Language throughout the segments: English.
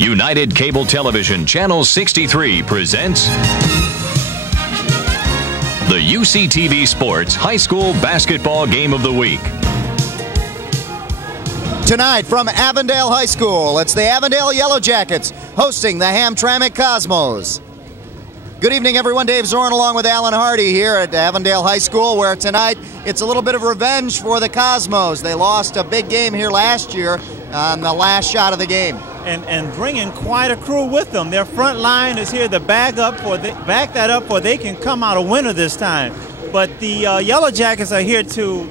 United Cable Television Channel 63 presents the UCTV Sports High School Basketball Game of the Week. Tonight from Avondale High School, it's the Avondale Yellow Jackets hosting the Hamtramck Cosmos. Good evening, everyone. Dave Zorn along with Alan Hardy here at Avondale High School, where tonight it's a little bit of revenge for the Cosmos. They lost a big game here last year on the last shot of the game. And bringing quite a crew with them. Their front line is here to back that up, or they can come out a winner this time. But the Yellow Jackets are here to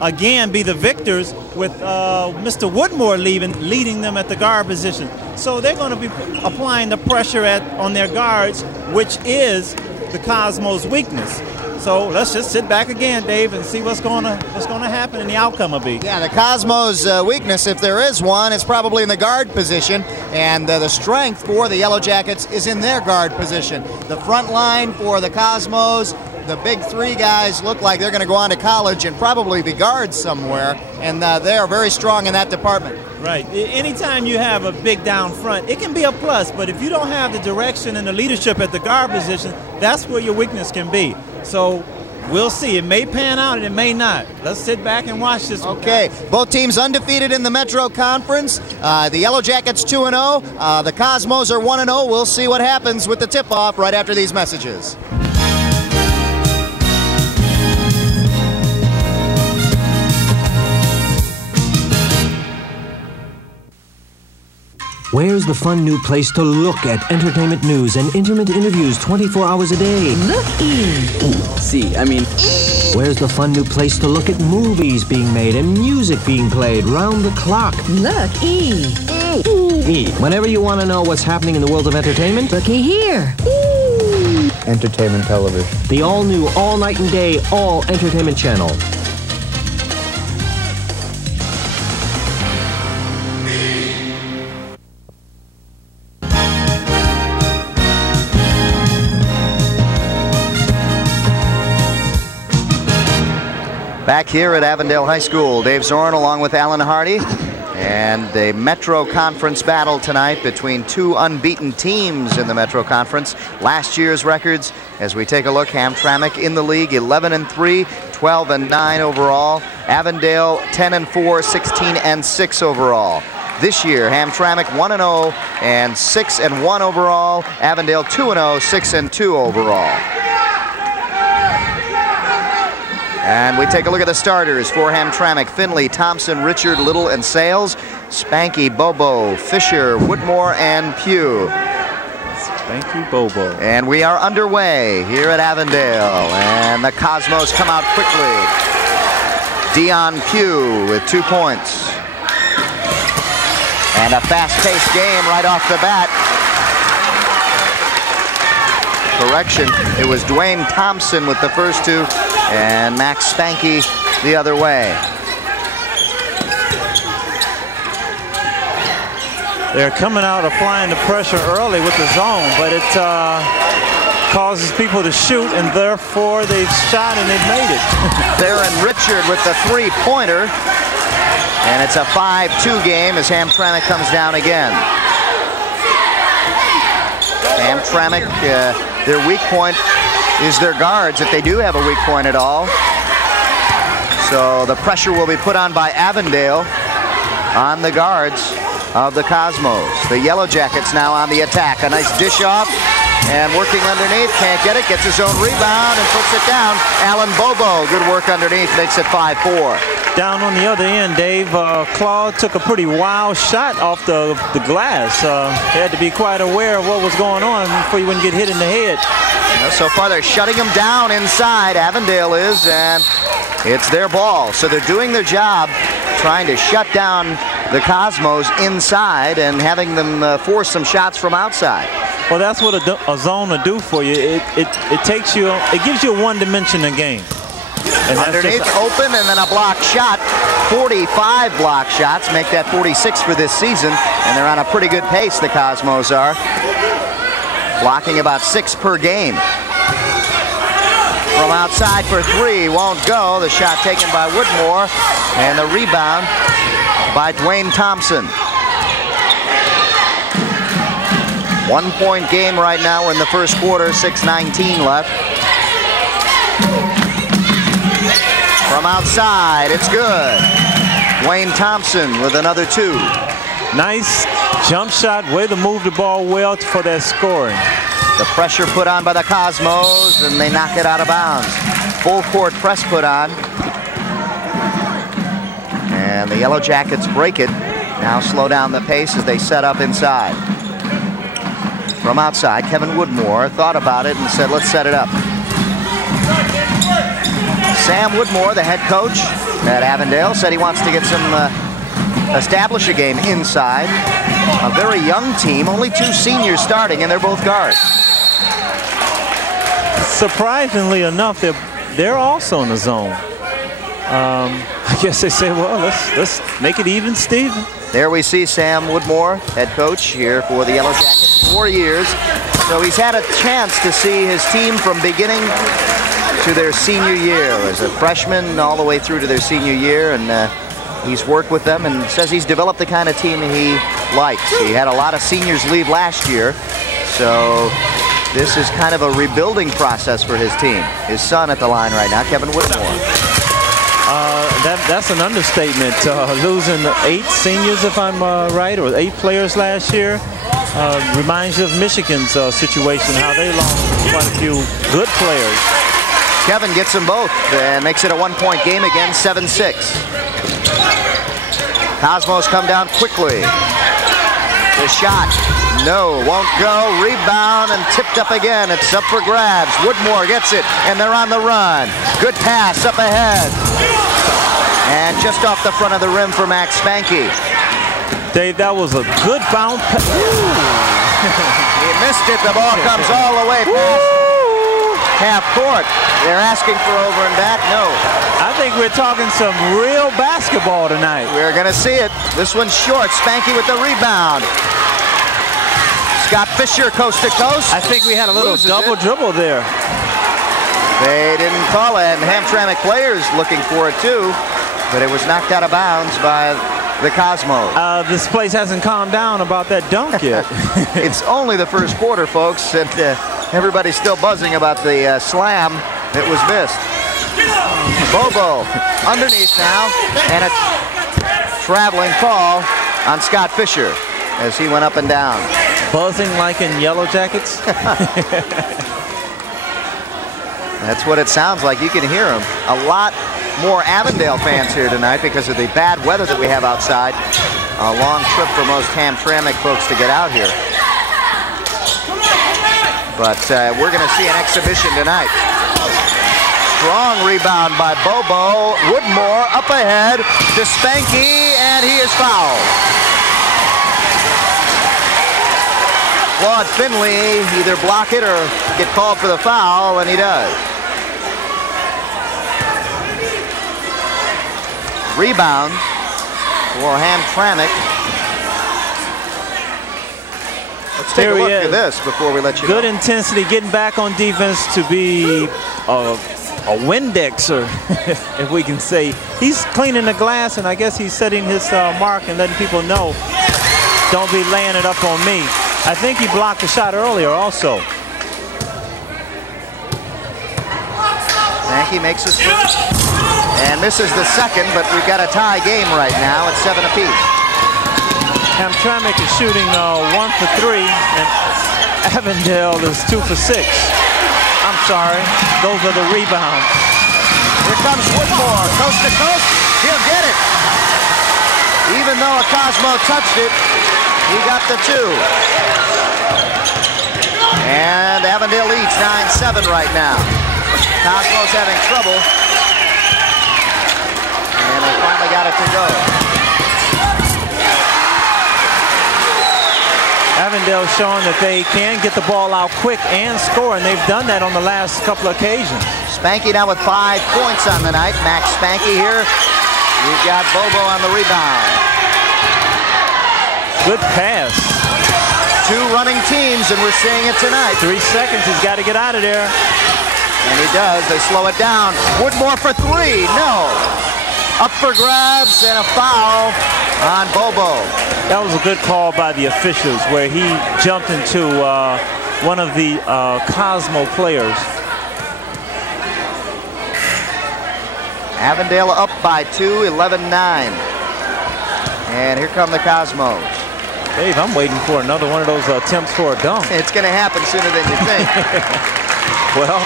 again be the victors, with Mr. Woodmore leading them at the guard position. So they're going to be applying the pressure on their guards, which is the Cosmos' weakness. So let's just sit back again, Dave, and see what's going to happen and the outcome will be. Yeah, the Cosmos' weakness, if there is one, is probably in the guard position, and the strength for the Yellow Jackets is in their guard position. The front line for the Cosmos, the big three guys look like they're going to go on to college and probably be guards somewhere, and they are very strong in that department. Right. Anytime you have a big down front, it can be a plus, but if you don't have the direction and the leadership at the guard position, that's where your weakness can be. So we'll see. It may pan out and it may not. Let's sit back and watch this one. Okay. Both teams undefeated in the Metro Conference. The Yellow Jackets 2-0. The Cosmos are 1-0. We'll see what happens with the tip-off right after these messages. Where's the fun new place to look at entertainment news and intimate interviews 24 hours a day? Look in. Where's the fun new place to look at movies being made and music being played round the clock? Look in. Whenever you want to know what's happening in the world of entertainment, Looky here. Entertainment television. the all-new, all-night and day, all-entertainment channel. Back here at Avondale High School, Dave Zorn along with Alan Hardy, and a Metro Conference battle tonight between two unbeaten teams in the Metro Conference. Last year's records, as we take a look, Hamtramck in the league, 11-3, 12-9 overall. Avondale 10-4, 16-6 overall. This year, Hamtramck 1-0 and 6-1 overall. Avondale 2-0, 6-2 overall. And we take a look at the starters for Hamtramck: Finley, Thompson, Richard, Little, and Sales, Spanky, Bobo, Fisher, Woodmore, and Pugh. Spanky Bobo. And we are underway here at Avondale, and the Cosmos come out quickly. Dion Pugh with 2 points. And a fast-paced game right off the bat. Correction, it was Dwayne Thompson with the first two, and Max Spanky the other way. They're coming out applying the pressure early with the zone, but it causes people to shoot, and therefore they've shot and they've made it. Theron Richard with the three-pointer, and it's a 5-2 game as Hamtramck comes down again. Hamtramck, their weak point is their guards, if they do have a weak point at all. So the pressure will be put on by Avondale on the guards of the Cosmos. The Yellow Jackets now on the attack. A nice dish off, and working underneath, can't get it, gets his own rebound and puts it down. Alan Bobo, good work underneath, makes it 5-4. Down on the other end, Dave, Claude took a pretty wild shot off the glass. He had to be quite aware of what was going on before he wouldn't get hit in the head. So far they're shutting him down inside, Avondale is, and it's their ball. So they're doing their job, trying to shut down the Cosmos inside and having them force some shots from outside. Well, that's what a zone will do for you. It takes you, it gives you a one-dimensional game. And underneath, open, and then a block shot. 45 block shots, make that 46 for this season, and they're on a pretty good pace, the Cosmos are. Blocking about 6 per game. From outside for three, won't go. The shot taken by Woodmore, and the rebound by Dwayne Thompson. 1-point game right now. We're in the first quarter, 6:19 left. From outside, it's good. Wayne Thompson with another 2. Nice jump shot, way to move the ball well for that scoring. The pressure put on by the Cosmos, and they knock it out of bounds. Full court press put on. And the Yellow Jackets break it. Now slow down the pace as they set up inside. From outside, Kevin Woodmore thought about it and said, let's set it up. Sam Woodmore, the head coach at Avondale, said he wants to get some, establish a game inside. A very young team, only 2 seniors starting, and they're both guards. Surprisingly enough, they're also in the zone. I guess they say, well, let's make it even, Steven. There we see Sam Woodmore, head coach here for the Yellow Jackets, 4 years. So he's had a chance to see his team from beginning to their senior year as a freshman all the way through to their senior year, and he's worked with them and says he's developed the kind of team he likes. He had a lot of seniors leave last year, so this is kind of a rebuilding process for his team. His son at the line right now, Kevin Woodmore. That's an understatement. Losing 8 seniors, if I'm right, or 8 players last year. Reminds you of Michigan's situation, how they lost quite a few good players. Kevin gets them both and makes it a 1-point game again, 7-6. Cosmos come down quickly. The shot, no, won't go. Rebound and tipped up again. It's up for grabs. Woodmore gets it, and they're on the run. Good pass up ahead. And just off the front of the rim for Max Spanky. Dave, that was a good bounce. He missed it. The ball comes all the way past half court. They're asking for over and back. No. I think we're talking some real basketball tonight. We're going to see it. This one's short. Spanky with the rebound. Scott Fisher coast to coast. I think we had a little double dribble there. They didn't call it, and Hamtramck players looking for it too, but it was knocked out of bounds by the Cosmos. This place hasn't calmed down about that dunk yet. It's only the first quarter, folks, and everybody's still buzzing about the slam that was missed. Bobo underneath now, and a traveling fall on Scott Fisher as he went up and down. Buzzing like in Yellow Jackets? That's what it sounds like. You can hear them. A lot more Avondale fans here tonight because of the bad weather that we have outside. A long trip for most Hamtramck folks to get out here. But we're going to see an exhibition tonight. Strong rebound by Bobo. Woodmore up ahead to Spanky, and he is fouled. Claude Finley either block it or get called for the foul, and he does. Rebound for Hamtramck. Let's take a look at this before we let you Good know. intensity, getting back on defense to be a Windexer, if we can say. He's cleaning the glass, and I guess he's setting his mark and letting people know, don't be laying it up on me. I think he blocked the shot earlier also. Sankey makes his first and misses the second, but we've got a tie game right now. It's 7 apiece. Hamtramck is shooting 1 for 3, and Avondale is 2 for 6. I'm sorry, those are the rebounds. Here comes Woodmore, coast to coast. He'll get it. Even though a Cosmo touched it, he got the 2. And Avondale leads 9-7 right now. Cosmos having trouble. And they finally got it to go. Avondale showing that they can get the ball out quick and score, and they've done that on the last couple of occasions. Spanky now with 5 points on the night. Max Spanky here. We've got Bobo on the rebound. Good pass. 2 running teams, and we're seeing it tonight. 3 seconds, he's got to get out of there. And he does. They slow it down. Woodmore for 3. No. Up for grabs and a foul on Bobo. That was a good call by the officials where he jumped into one of the Cosmo players. Avondale up by 2, 11-9. And here come the Cosmos. Dave, I'm waiting for another one of those attempts for a dunk. It's going to happen sooner than you think. Well,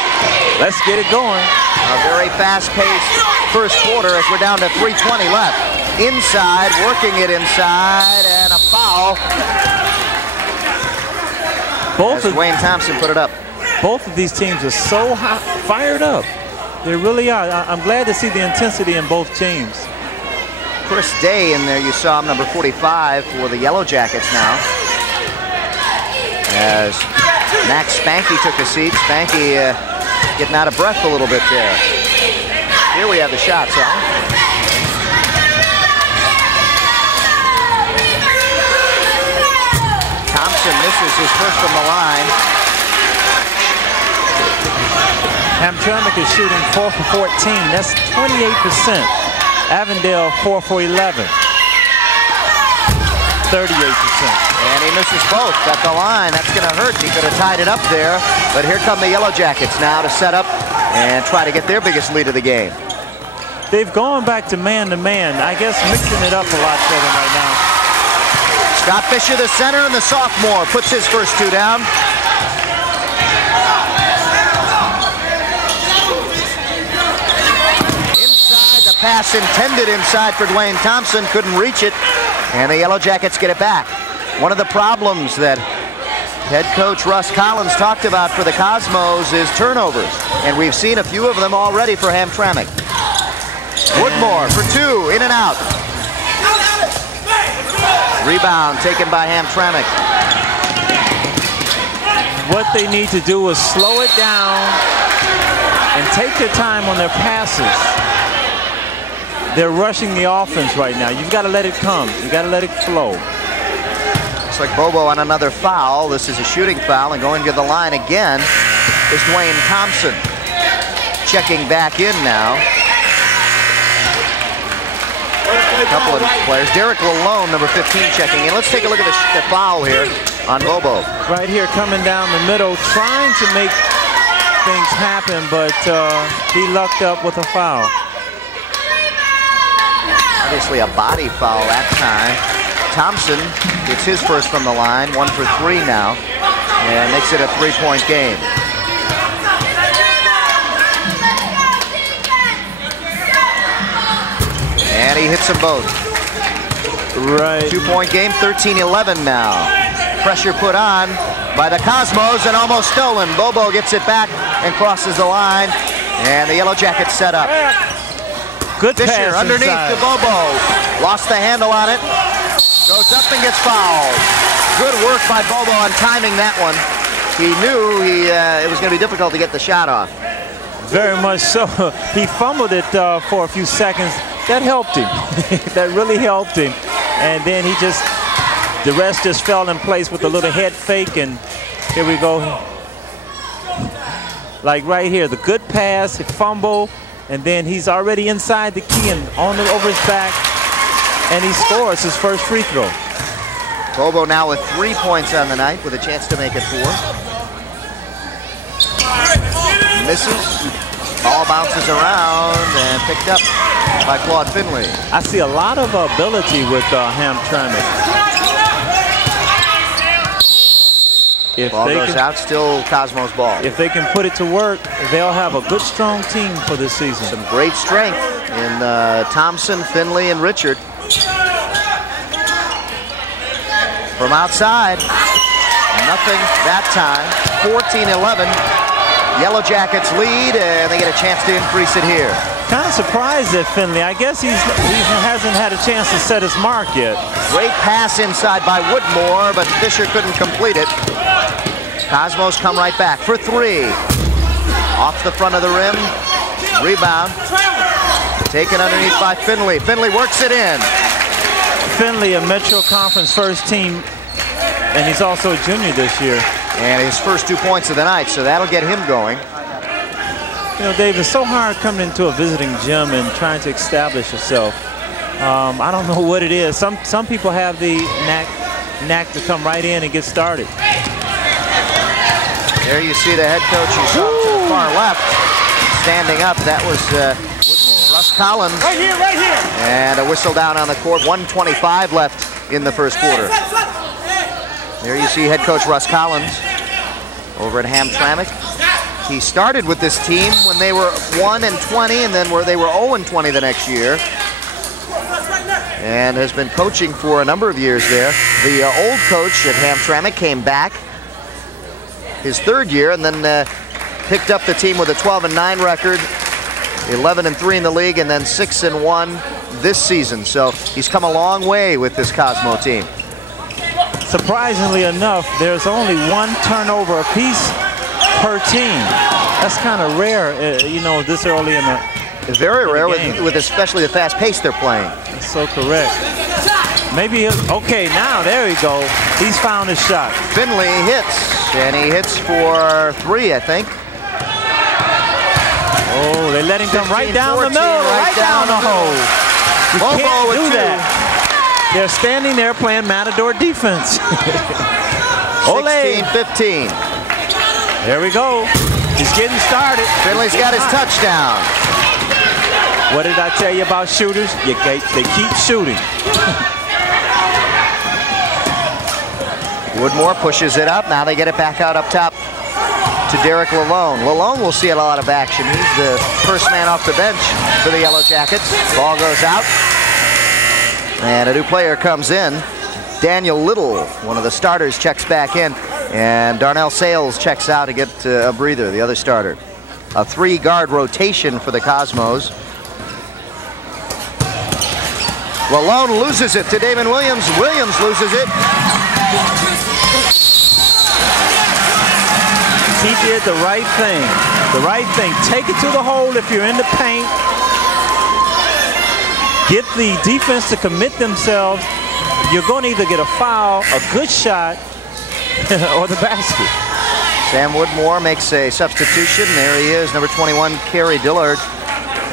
let's get it going. A very fast-paced first quarter as we're down to 3:20 left. Inside, working it inside, and a foul. Both as Dwayne Thompson put it up. Both of these teams are so hot, fired up. They really are. I'm glad to see the intensity in both teams. Chris Day in there, you saw him, number 45 for the Yellow Jackets now. As Max Spanky took a seat. Spanky getting out of breath a little bit there. Here we have the shots, Thompson misses his first from the line. Hamtramck is shooting 4 for 14. That's 28%. Avondale 4 for 11. 38%. And he misses both at the line. That's going to hurt. He could have tied it up there. But here come the Yellow Jackets now to set up and try to get their biggest lead of the game. They've gone back to man-to-man. I guess mixing it up a lot for them right now. Scott Fisher, the center, and the sophomore, puts his first two down. Inside, the pass intended inside for Dwayne Thompson. Couldn't reach it, and the Yellow Jackets get it back. One of the problems that head coach Russ Collins talked about for the Cosmos is turnovers, and we've seen a few of them already for Hamtramck. Woodmore for two, in and out. Rebound taken by Hamtramck. What they need to do is slow it down and take their time on their passes. They're rushing the offense right now. You've got to let it come. You've got to let it flow. Looks like Bobo on another foul. This is a shooting foul, and going to the line again is Dwayne Thompson. Checking back in now. A couple of players. Derek Lalone, number 15, checking in. Let's take a look at the foul here on Bobo. Right here, coming down the middle, trying to make things happen, but he lucked up with a foul. Obviously a body foul that time. Thompson gets his first from the line, 1 for 3 now, and makes it a 3-point game. And he hits them both. Right. 2-point game, 13-11 now. Pressure put on by the Cosmos and almost stolen. Bobo gets it back and crosses the line, and the Yellow Jackets set up. Good Fisher pass underneath inside. to Bobo. Lost the handle on it. Goes up and gets fouled. Good work by Bobo on timing that one. He knew it was going to be difficult to get the shot off. Very much so. He fumbled it for a few seconds. That helped him. That really helped him. And then the rest just fell in place with a little head fake, and here we go. Like right here, the good pass, he fumble, and then he's already inside the key and over his back, and he scores his first free throw. Bobo now with 3 points on the night with a chance to make it 4. Misses. Ball bounces around and picked up by Claude Finley. I see a lot of ability with Hamtramck. Ball goes out, still Cosmos ball. If they can put it to work, they'll have a good, strong team for this season. Some great strength in Thompson, Finley, and Richard. From outside, nothing that time. 14-11. Yellow Jackets lead, and they get a chance to increase it here. Kind of surprised at Finley. I guess he hasn't had a chance to set his mark yet. Great pass inside by Woodmore, but Fisher couldn't complete it. Cosmos come right back for 3. Off the front of the rim. Rebound. Taken underneath by Finley. Finley works it in. Finley, a Metro Conference first team, and he's also a junior this year. And his first 2 points of the night, so that'll get him going. You know, Dave, it's so hard coming into a visiting gym and trying to establish yourself. I don't know what it is. Some people have the knack to come right in and get started. There you see the head coach. He's off to the far left. Standing up, that was Russ Collins. Right here, right here. And a whistle down on the court. 1:25 left in the first quarter. There you see head coach Russ Collins over at Hamtramck. He started with this team when they were 1-20, and then they were 0-20 the next year. And has been coaching for a number of years there. The old coach at Hamtramck came back his third year and then picked up the team with a 12-9 record, 11-3 in the league, and then 6-1 this season. So he's come a long way with this Cosmo team. Surprisingly enough, there's only one turnover apiece per team. That's kind of rare, you know, this early in the It's very rare with especially the fast pace they're playing. That's so correct. Maybe, okay, now there we go. He's found his shot. Finley hits, and he hits for 3, I think. Oh, they let him come right down the middle, right down the hole. You can't do that. They're standing there playing Matador defense. 16-15. There we go. He's getting started. Finley's got his touchdown. What did I tell you about shooters? They keep shooting. Woodmore pushes it up. Now they get it back out up top to Derek Lalone. Lalone will see a lot of action. He's the first man off the bench for the Yellow Jackets. Ball goes out. And a new player comes in. Daniel Little, one of the starters, checks back in. And Darnell Sales checks out to get a breather, the other starter. A 3-guard rotation for the Cosmos. Lalone loses it to Damon Williams. Williams loses it. He did the right thing. The right thing. Take it to the hole if you're in the paint. Get the defense to commit themselves. You're going to either get a foul, a good shot, or the basket. Sam Woodmore makes a substitution. There he is, number 21, Kerry Dillard.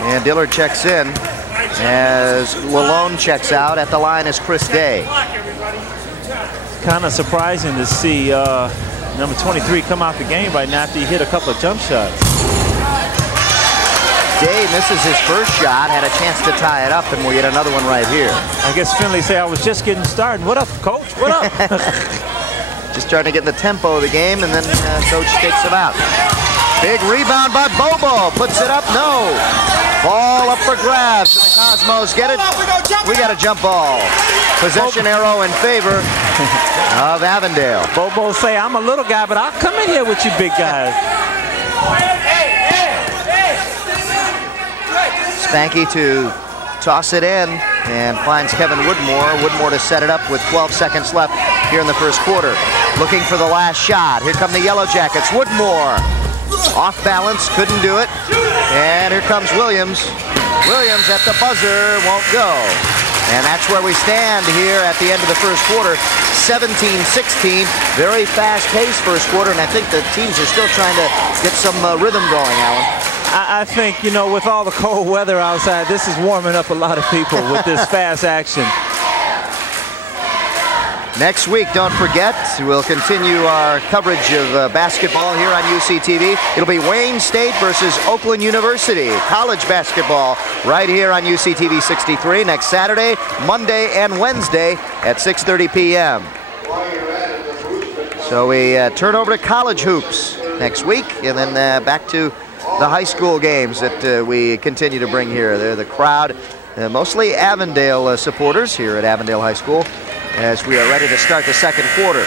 And Dillard checks in as Lalone checks out. At the line is Chris Day. Kind of surprising to see number 23 come out the game right now after he hit a couple of jump shots. Day misses his first shot, had a chance to tie it up, and we'll get another one right here. I guess Finley say, I was just getting started. What up, coach? What up? Just trying to get in the tempo of the game, and then coach takes him out. Big rebound by Bobo. Puts it up. No. Ball up for grabs. The Cosmos get it. We got a jump ball. Possession arrow in favor of Avondale. Bobo say, I'm a little guy, but I'll come in here with you big guys. Spanky to toss it in and finds Kevin Woodmore. Woodmore to set it up with 12 seconds left here in the first quarter. Looking for the last shot. Here come the Yellow Jackets. Woodmore off balance, couldn't do it. And here comes Williams. Williams at the buzzer, won't go. And that's where we stand here at the end of the first quarter. 17-16, very fast-paced first quarter, and I think the teams are still trying to get some rhythm going, Alan. I think, you know, with all the cold weather outside, this is warming up a lot of people with this fast action. Next week, don't forget, we'll continue our coverage of basketball here on UCTV. It'll be Wayne State versus Oakland University. College basketball right here on UCTV 63 next Saturday, Monday, and Wednesday at 6:30 p.m. So we turn over to college hoops next week, and then back to the high school games that we continue to bring here. They're the crowd, mostly Avondale supporters here at Avondale High School, as we are ready to start the second quarter.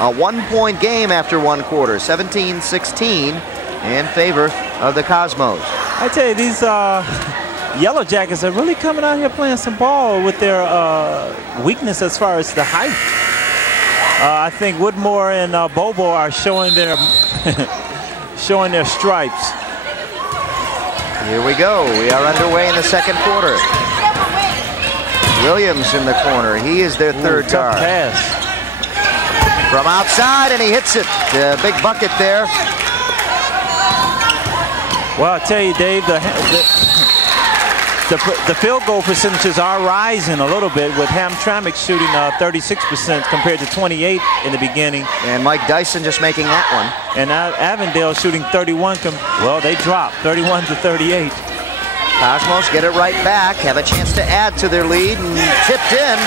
A 1-point game after one quarter, 17-16 in favor of the Cosmos. I tell you, these Yellow Jackets are really coming out here playing some ball with their weakness as far as the height. I think Woodmore and Bobo are showing their showing their stripes. Here we go. We are underway in the second quarter. Williams in the corner. He is their third guard. Pass. From outside, and he hits it. Big bucket there. Well, I tell you, Dave, the field goal percentages are rising a little bit, with Hamtramck shooting 36% compared to 28 in the beginning. And Mike Dyson just making that one. And Avondale shooting 31. Well, they dropped 31 to 38. Cosmos get it right back, have a chance to add to their lead, and tipped in.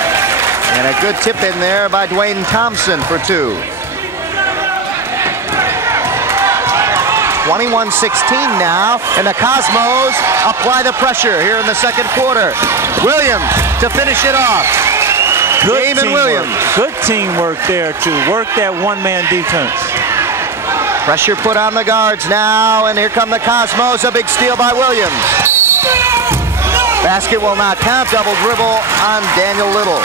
And a good tip in there by Dwayne Thompson for 2. 21-16 now, and the Cosmos apply the pressure here in the second quarter. Williams to finish it off. Damon Williams. Good teamwork there to work that one-man defense. Pressure put on the guards now, and here come the Cosmos. A big steal by Williams. Basket will not count. Double dribble on Daniel Little.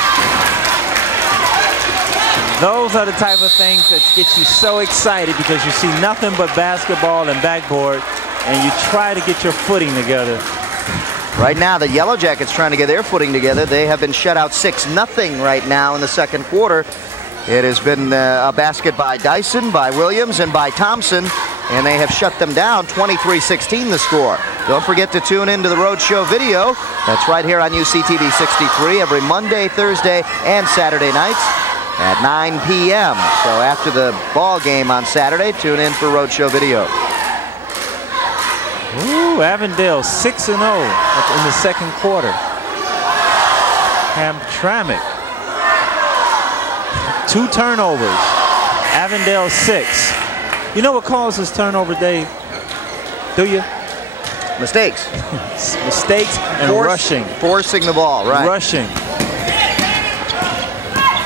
Those are the type of things that get you so excited, because you see nothing but basketball and backboard, and you try to get your footing together. Right now, the Yellow Jackets trying to get their footing together. They have been shut out 6-0 right now in the second quarter. It has been a basket by Dyson, by Williams, and by Thompson, and they have shut them down. 23-16 the score. Don't forget to tune into the Roadshow video. That's right here on UCTV 63 every Monday, Thursday, and Saturday nights at 9 p.m. So after the ball game on Saturday, tune in for Roadshow video. Ooh, Avondale 6-0 in the second quarter. Hamtramck 2 turnovers. Avondale 6. You know what causes turnover, Dave? Do you? Mistakes. Mistakes and rushing. Forcing the ball, right. Rushing.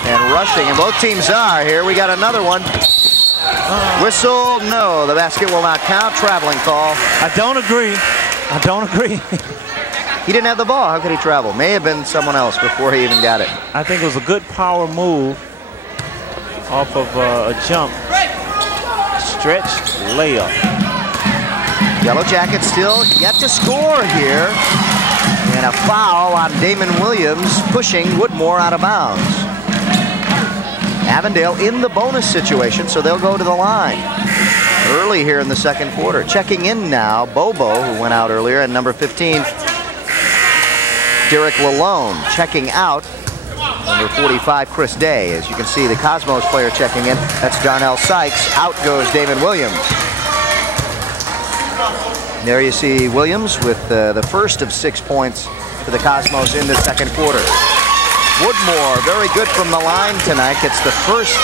And rushing, and both teams are here. We got another one. Whistle, no. The basket will not count. Traveling call. I don't agree. I don't agree. He didn't have the ball. How could he travel? May have been someone else before he even got it. I think it was a good power move off of a jump. Stretch layup. Yellow Jackets still yet to score here. And a foul on Damon Williams pushing Woodmore out of bounds. Avondale in the bonus situation, so they'll go to the line early here in the second quarter. Checking in now, Bobo, who went out earlier, and number 15, Derek Lalone. Checking out, number 45, Chris Day. As you can see, the Cosmos player checking in. That's Darnell Sykes. Out goes Damon Williams. There you see Williams with the first of 6 points for the Cosmos in the second quarter. Woodmore, very good from the line tonight. Gets the first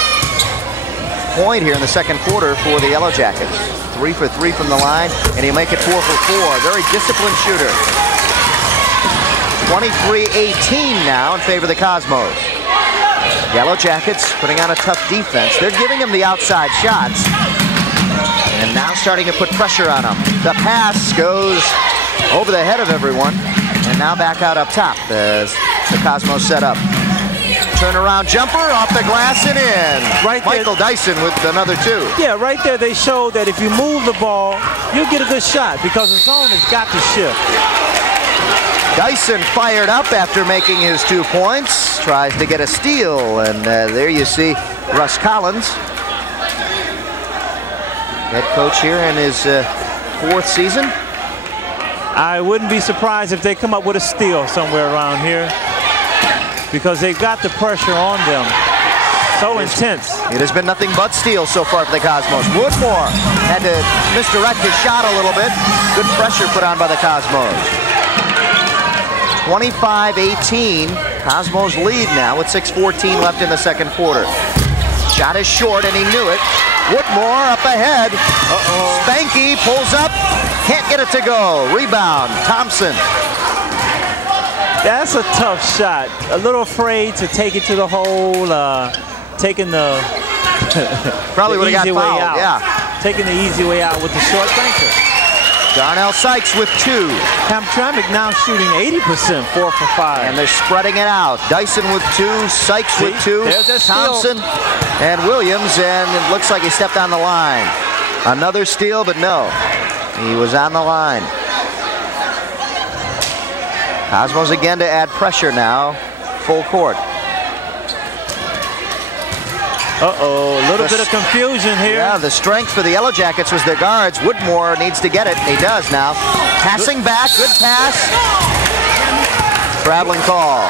point here in the second quarter for the Yellow Jackets. 3 for 3 from the line, and he'll make it 4 for 4. Very disciplined shooter. 23-18 now in favor of the Cosmos. Yellow Jackets putting on a tough defense. They're giving him the outside shots. And now starting to put pressure on him. The pass goes over the head of everyone. And now back out up top as the Cosmos set up. Turnaround jumper off the glass and in. Right there. Michael Dyson with another 2. Yeah, right there they showed that if you move the ball, you'll get a good shot, because the zone has got to shift. Dyson fired up after making his 2 points. Tries to get a steal, and there you see Russ Collins, head coach here in his 4th season. I wouldn't be surprised if they come up with a steal somewhere around here, because they've got the pressure on them. So intense. It has been nothing but steals so far for the Cosmos. Woodmore had to misdirect his shot a little bit. Good pressure put on by the Cosmos. 25-18. Cosmos lead now with 6:14 left in the second quarter. Shot is short, and he knew it. Woodmore up ahead. Spanky pulls up. Can't get it to go. Rebound, Thompson. That's a tough shot. A little afraid to take it to the hole. Taking the probably would have got fouled. Out. Yeah, taking the easy way out with the short banker. Darnell Sykes with 2. Hamtramck now shooting 80%, 4 for 5. And they're spreading it out. Dyson with 2, Sykes with 2, Thompson and Williams, and it looks like he stepped on the line. Another steal, but no, he was on the line. Cosmos again to add pressure now, full court. Uh-oh, a little bit of confusion here. Yeah, the strength for the Yellow Jackets was their guards. Woodmore needs to get it, and he does now. Passing back, good pass. Traveling call.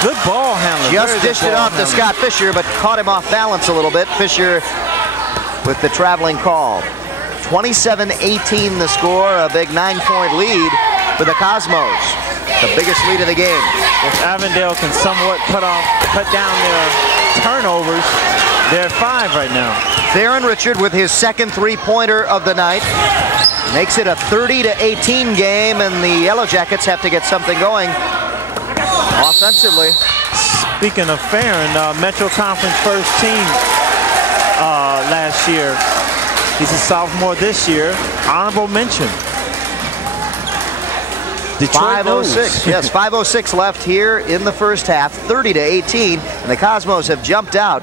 Good ball handler. Just dished it off to Scott Fisher, but caught him off balance a little bit. Fisher with the traveling call. 27-18 the score, a big 9-point lead for the Cosmos. The biggest lead of the game. If Avondale can somewhat cut down their turnovers, they're at 5 right now. Theron Richard with his second three-pointer of the night. Makes it a 30-18 game, and the Yellow Jackets have to get something going offensively. Speaking of Farron, Metro Conference first team last year. He's a sophomore this year. Honorable mention. Detroit 5:06. Yes, 5:06 left here in the first half. 30-18, and the Cosmos have jumped out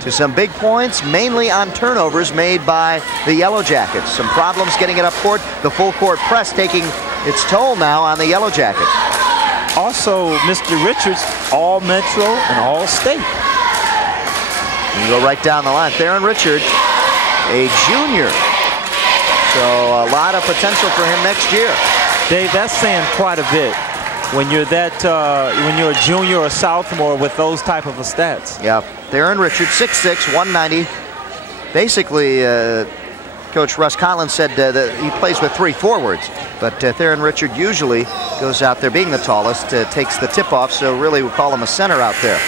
to some big points, mainly on turnovers made by the Yellow Jackets. Some problems getting it up court. The full court press taking its toll now on the Yellow Jackets. Also, Mr. Richards, all Metro and all state. You go right down the line. Theron Richard, a junior. So a lot of potential for him next year. Dave, that's saying quite a bit when you're when you're a junior or sophomore with those type of stats. Yeah, Theron Richard, 6'6", 190. Basically, Coach Russ Collins said that he plays with 3 forwards, but Theron Richard usually goes out there, being the tallest, takes the tip-off, so really we call him a center out there.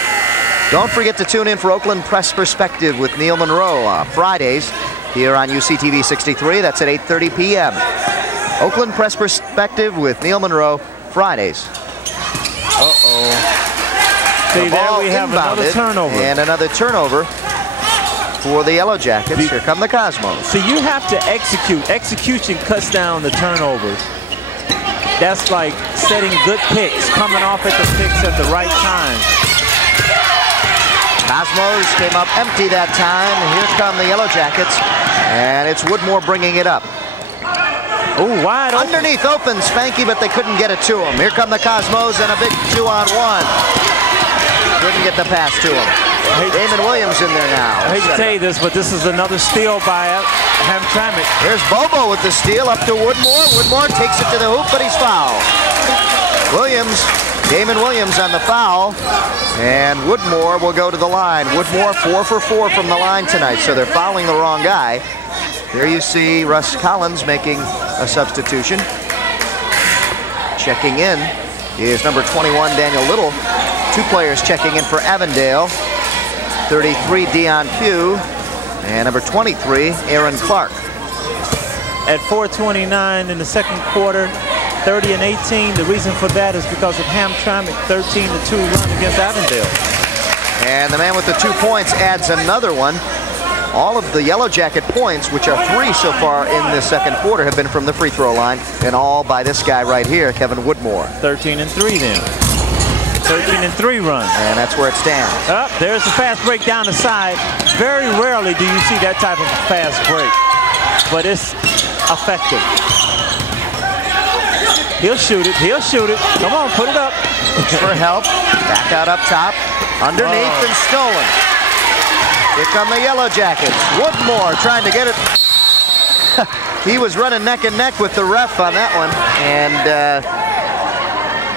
Don't forget to tune in for Oakland Press Perspective with Neil Monroe Fridays here on UCTV 63. That's at 8:30 p.m. Oakland Press Perspective with Neil Monroe, Fridays. Uh-oh. See, there we have another turnover. And another turnover for the Yellow Jackets. Here come the Cosmos. So you have to execute. Execution cuts down the turnovers. That's like setting good picks, coming off at the picks at the right time. Cosmos came up empty that time. Here come the Yellow Jackets, and it's Woodmore bringing it up. Oh, wide open. Underneath open, Spanky, but they couldn't get it to him. Here come the Cosmos and a big 2-on-1. Couldn't get the pass to him. Damon Williams in there now. I hate to tell you this, but this is another steal by Hamtramck. Here's Bobo with the steal up to Woodmore. Woodmore takes it to the hoop, but he's fouled. Damon Williams on the foul, and Woodmore will go to the line. Woodmore 4 for 4 from the line tonight, so they're fouling the wrong guy. There you see Russ Collins making a substitution. Checking in is number 21, Daniel Little. 2 players checking in for Avondale. 33, Dion Pugh, and number 23, Aaron Clark. At 4:29 in the second quarter, 30-18. The reason for that is because of Hamtramck 13-2 run against Avondale. And the man with the 2 points adds another one. All of the Yellow Jacket points, which are 3 so far in the second quarter, have been from the free throw line, and all by this guy right here, Kevin Woodmore. 13-3 then. 13-3 run. And that's where it stands. There's a fast break down the side. Very rarely do you see that type of fast break, but it's effective. He'll shoot it. He'll shoot it. Come on, put it up. For help. Back out up top. Underneath and stolen. Here come the Yellow Jackets. Woodmore trying to get it. He was running neck and neck with the ref on that one, and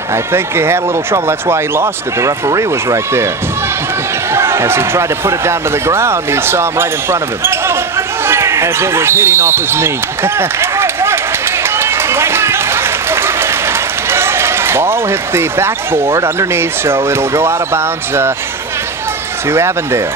I think he had a little trouble. That's why he lost it. The referee was right there. As he tried to put it down to the ground, he saw him right in front of him. As it was hitting off his knee. Ball hit the backboard underneath, so it'll go out of bounds to Avondale.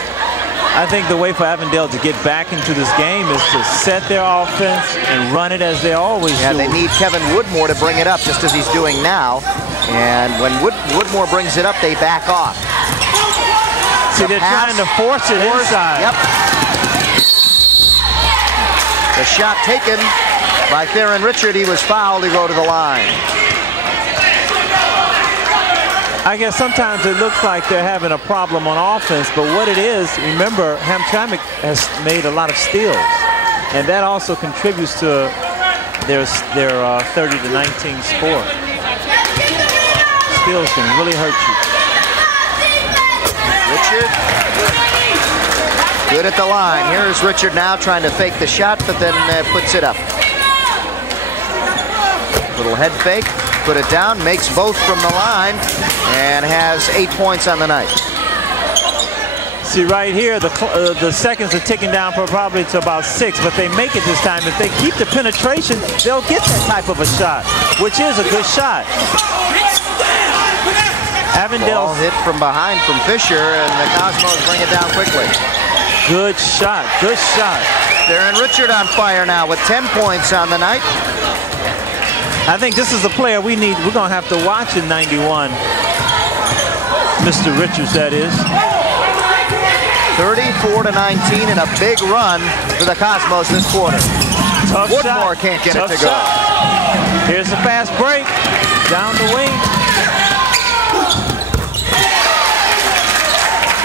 I think the way for Avondale to get back into this game is to set their offense and run it as they always do. They need Kevin Woodmore to bring it up, just as he's doing now. And when Woodmore brings it up, they back off. See, they're trying to force it inside. Yep. The shot taken by Theron Richard. He was fouled to go to the line. I guess sometimes it looks like they're having a problem on offense, but what it is, remember, Hamtramck has made a lot of steals, and that also contributes to their 30-19 score. Steals can really hurt you. Richard, good at the line. Here's Richard now trying to fake the shot, but then puts it up. Little head fake. put it down, makes both from the line, and has 8 points on the night. See right here, the seconds are ticking down for probably to about 6, but they make it this time. If they keep the penetration, they'll get that type of a shot, which is a good shot. Avondale Ball hit from behind from Fisher, and the Cosmos bring it down quickly. Good shot, good shot. Darren Richard on fire now with 10 points on the night. I think this is the player we need. We're going to have to watch in 91. Mr. Richards, that is. 34-19 and a big run for the Cosmos this quarter. Tough Woodmore shot. can't get Tough it to go. Shot. Here's a fast break. Down the wing.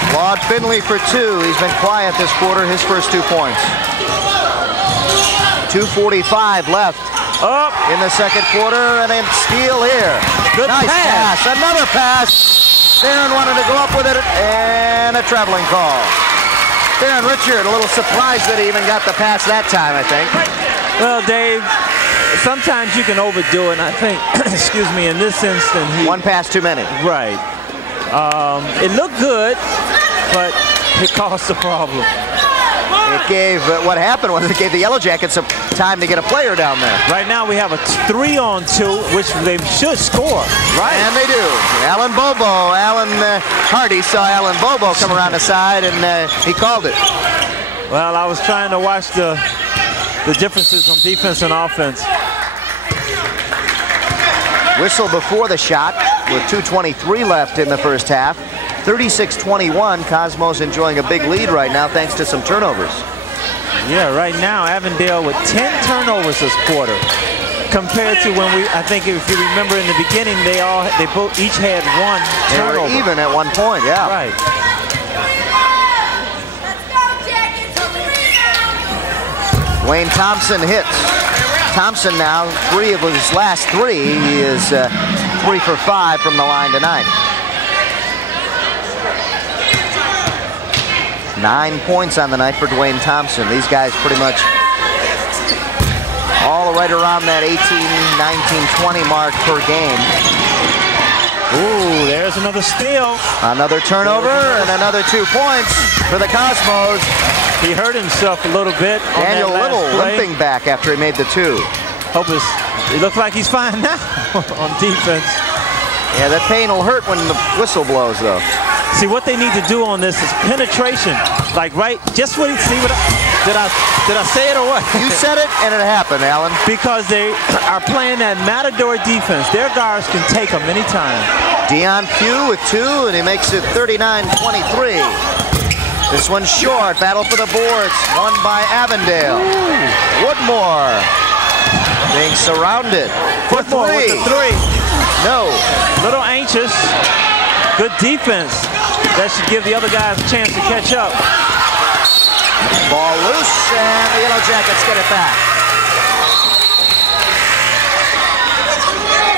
Claude Finley for 2. He's been quiet this quarter, his first 2 points. 2:45 left in the second quarter, and then steal here. Good nice pass. Another pass. Darren wanted to go up with it, and a traveling call. Darren Richard, a little surprised that he even got the pass that time, I think. Well, Dave, sometimes you can overdo it, and I think, excuse me, in this instance, one pass too many. Right. It looked good, but it caused a problem. It gave, what happened was it gave the Yellow Jackets some time to get a player down there. Right now we have a 3-on-2, which they should score, right? And they do. Alan Hardy saw Alan Bobo come around the side, and he called it. Well, I was trying to watch the differences on defense and offense. Whistle before the shot with 2:23 left in the first half. 36-21, Cosmos enjoying a big lead right now thanks to some turnovers. Yeah, right now Avondale with 10 turnovers this quarter, compared to when I think if you remember in the beginning, they both each had 1 turnover. They were even at one point, yeah. Right. Wayne Thompson hits. Thompson now 3 of his last 3. He is 3 for 5 from the line tonight. 9 points on the night for Dwayne Thompson. These guys pretty much all right around that 18, 19, 20 mark per game. Ooh, there's another steal. Another turnover and another 2 points for the Cosmos. He hurt himself a little bit on Daniel that last Little play. limping back after he made the 2. It looks like he's fine now on defense. Yeah, that pain will hurt when the whistle blows, though. See, what they need to do on this is penetration. Like just what did I say it or what? You said it and it happened, Alan. Because they are playing that matador defense. Their guards can take them anytime. Deion Pugh with 2, and he makes it 39-23. This one's short. Battle for the boards. Won by Avondale. Woodmore being surrounded. Woodmore with the 3. No. Little anxious. Good defense. That should give the other guys a chance to catch up. Ball loose, and the Yellow Jackets get it back.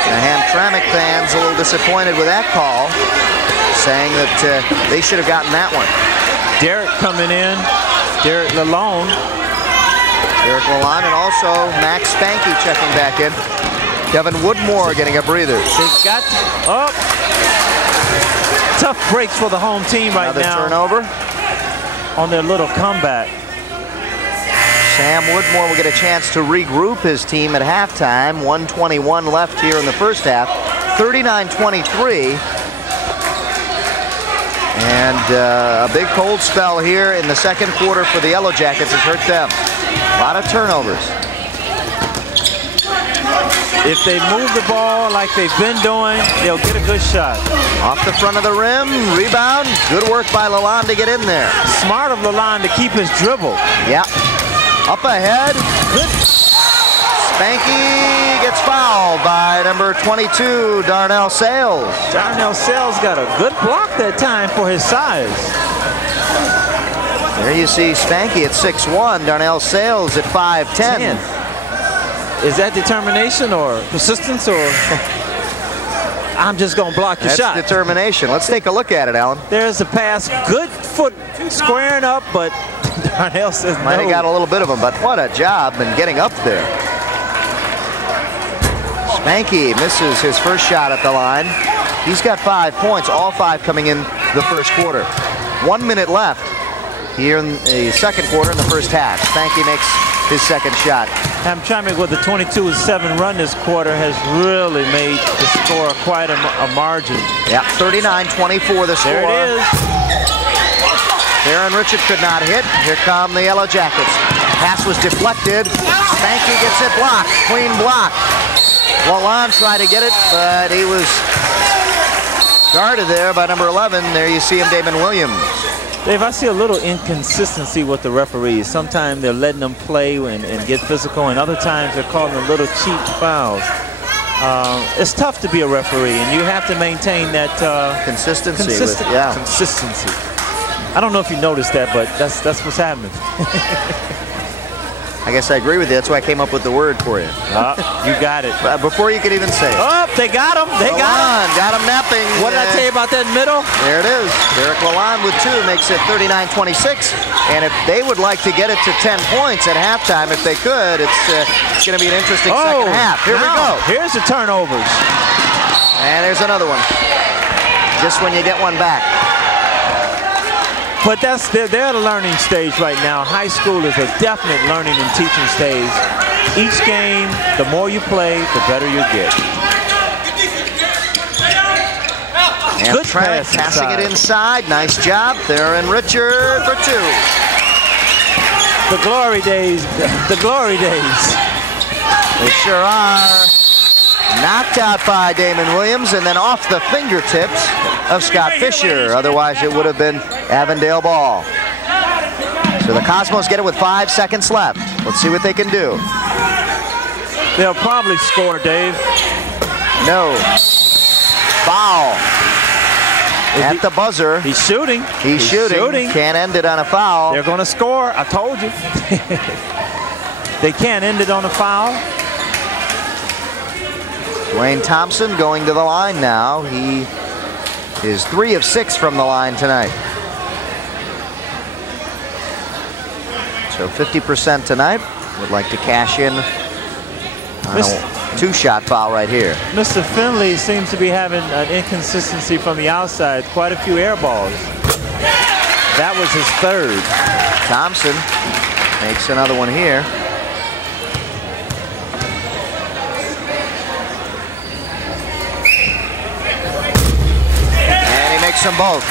The Hamtramck fans a little disappointed with that call, saying that they should have gotten that one. Derek coming in. Derek Lalone. And also Max Spanky checking back in. Kevin Woodmore getting a breather. They got tough breaks for the home team right now. Another turnover on their little comeback. Sam Woodmore will get a chance to regroup his team at halftime. 1:21 left here in the first half. 39-23. And a big cold spell here in the second quarter for the Yellow Jackets has hurt them. A lot of turnovers. If they move the ball like they've been doing, they'll get a good shot. Off the front of the rim, rebound. Good work by Lalonde to get in there. Smart of Lalonde to keep his dribble. Yeah. Up ahead. Good. Spanky gets fouled by number 22, Darnell Sales. Darnell Sales got a good block that time for his size. There you see Spanky at 6'1", Darnell Sales at 5'10". Is that determination or persistence, or I'm just going to block your shot? That's determination. Let's take a look at it, Alan. There's a pass. Good foot squaring up, but Darnell says Might have got a little bit of him, but what a job in getting up there. Mankey misses his first shot at the line. He's got 5 points, all 5 coming in the first quarter. 1 minute left here in the second quarter in the first half. Mankey makes his second shot. Hamtramck with a 22-7 run this quarter has really made the score quite a margin. Yeah, 39-24 the score. There it is. Aaron Richard could not hit. Here come the Yellow Jackets. Pass was deflected. Mankey gets it blocked. Clean block. Lalonde tried to get it, but he was guarded there by number 11. There you see him, Damon Williams. Dave, I see a little inconsistency with the referees. Sometimes they're letting them play and get physical, and other times they're calling a little cheap fouls. It's tough to be a referee, and you have to maintain that consistency. Consistency. I don't know if you noticed that, but that's what's happening. I guess I agree with you. That's why I came up with the word for you. You got it. Before you could even say it. Oh, they got him. They got him napping. What did I tell you about that middle? There it is. Derek Lalonde with 2 makes it 39-26. And if they would like to get it to 10 points at halftime, if they could, it's going to be an interesting second half. Here we go. Here's the turnovers. And there's another one. Just when you get one back. But they're at a learning stage right now. High school is a definite learning and teaching stage. Each game, the more you play, the better you get. Good pass passing it inside. Nice job. Theron Richard for 2. The glory days. The glory days. They sure are. Knocked out by Damon Williams and then off the fingertips of Scott Fisher. Otherwise, it would have been Avondale ball. So the Cosmos get it with 5 seconds left. Let's see what they can do. They'll probably score, Dave. No. Foul. At the buzzer. He's shooting. He's shooting. Can't end it on a foul. They're going to score. I told you. They can't end it on a foul. Dwayne Thompson going to the line now. He is 3 of 6 from the line tonight. So 50% tonight. Would like to cash in on a 2-shot foul right here. Mr. Finley seems to be having an inconsistency from the outside. Quite a few air balls. That was his 3rd. Thompson makes another one here. Makes them both.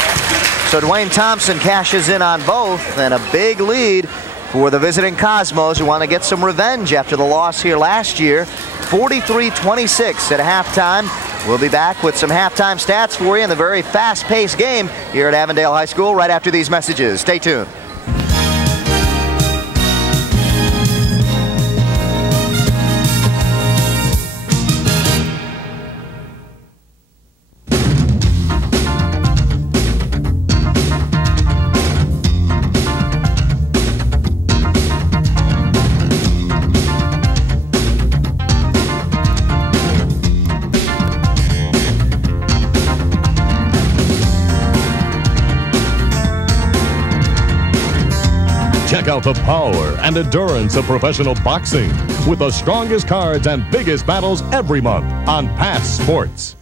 So Dwayne Thompson cashes in on both, and a big lead for the visiting Cosmos, who want to get some revenge after the loss here last year. 43-26 at halftime. We'll be back with some halftime stats for you in the very fast-paced game here at Avondale High School right after these messages. Stay tuned. Check out the power and endurance of professional boxing with the strongest cards and biggest battles every month on Pass Sports.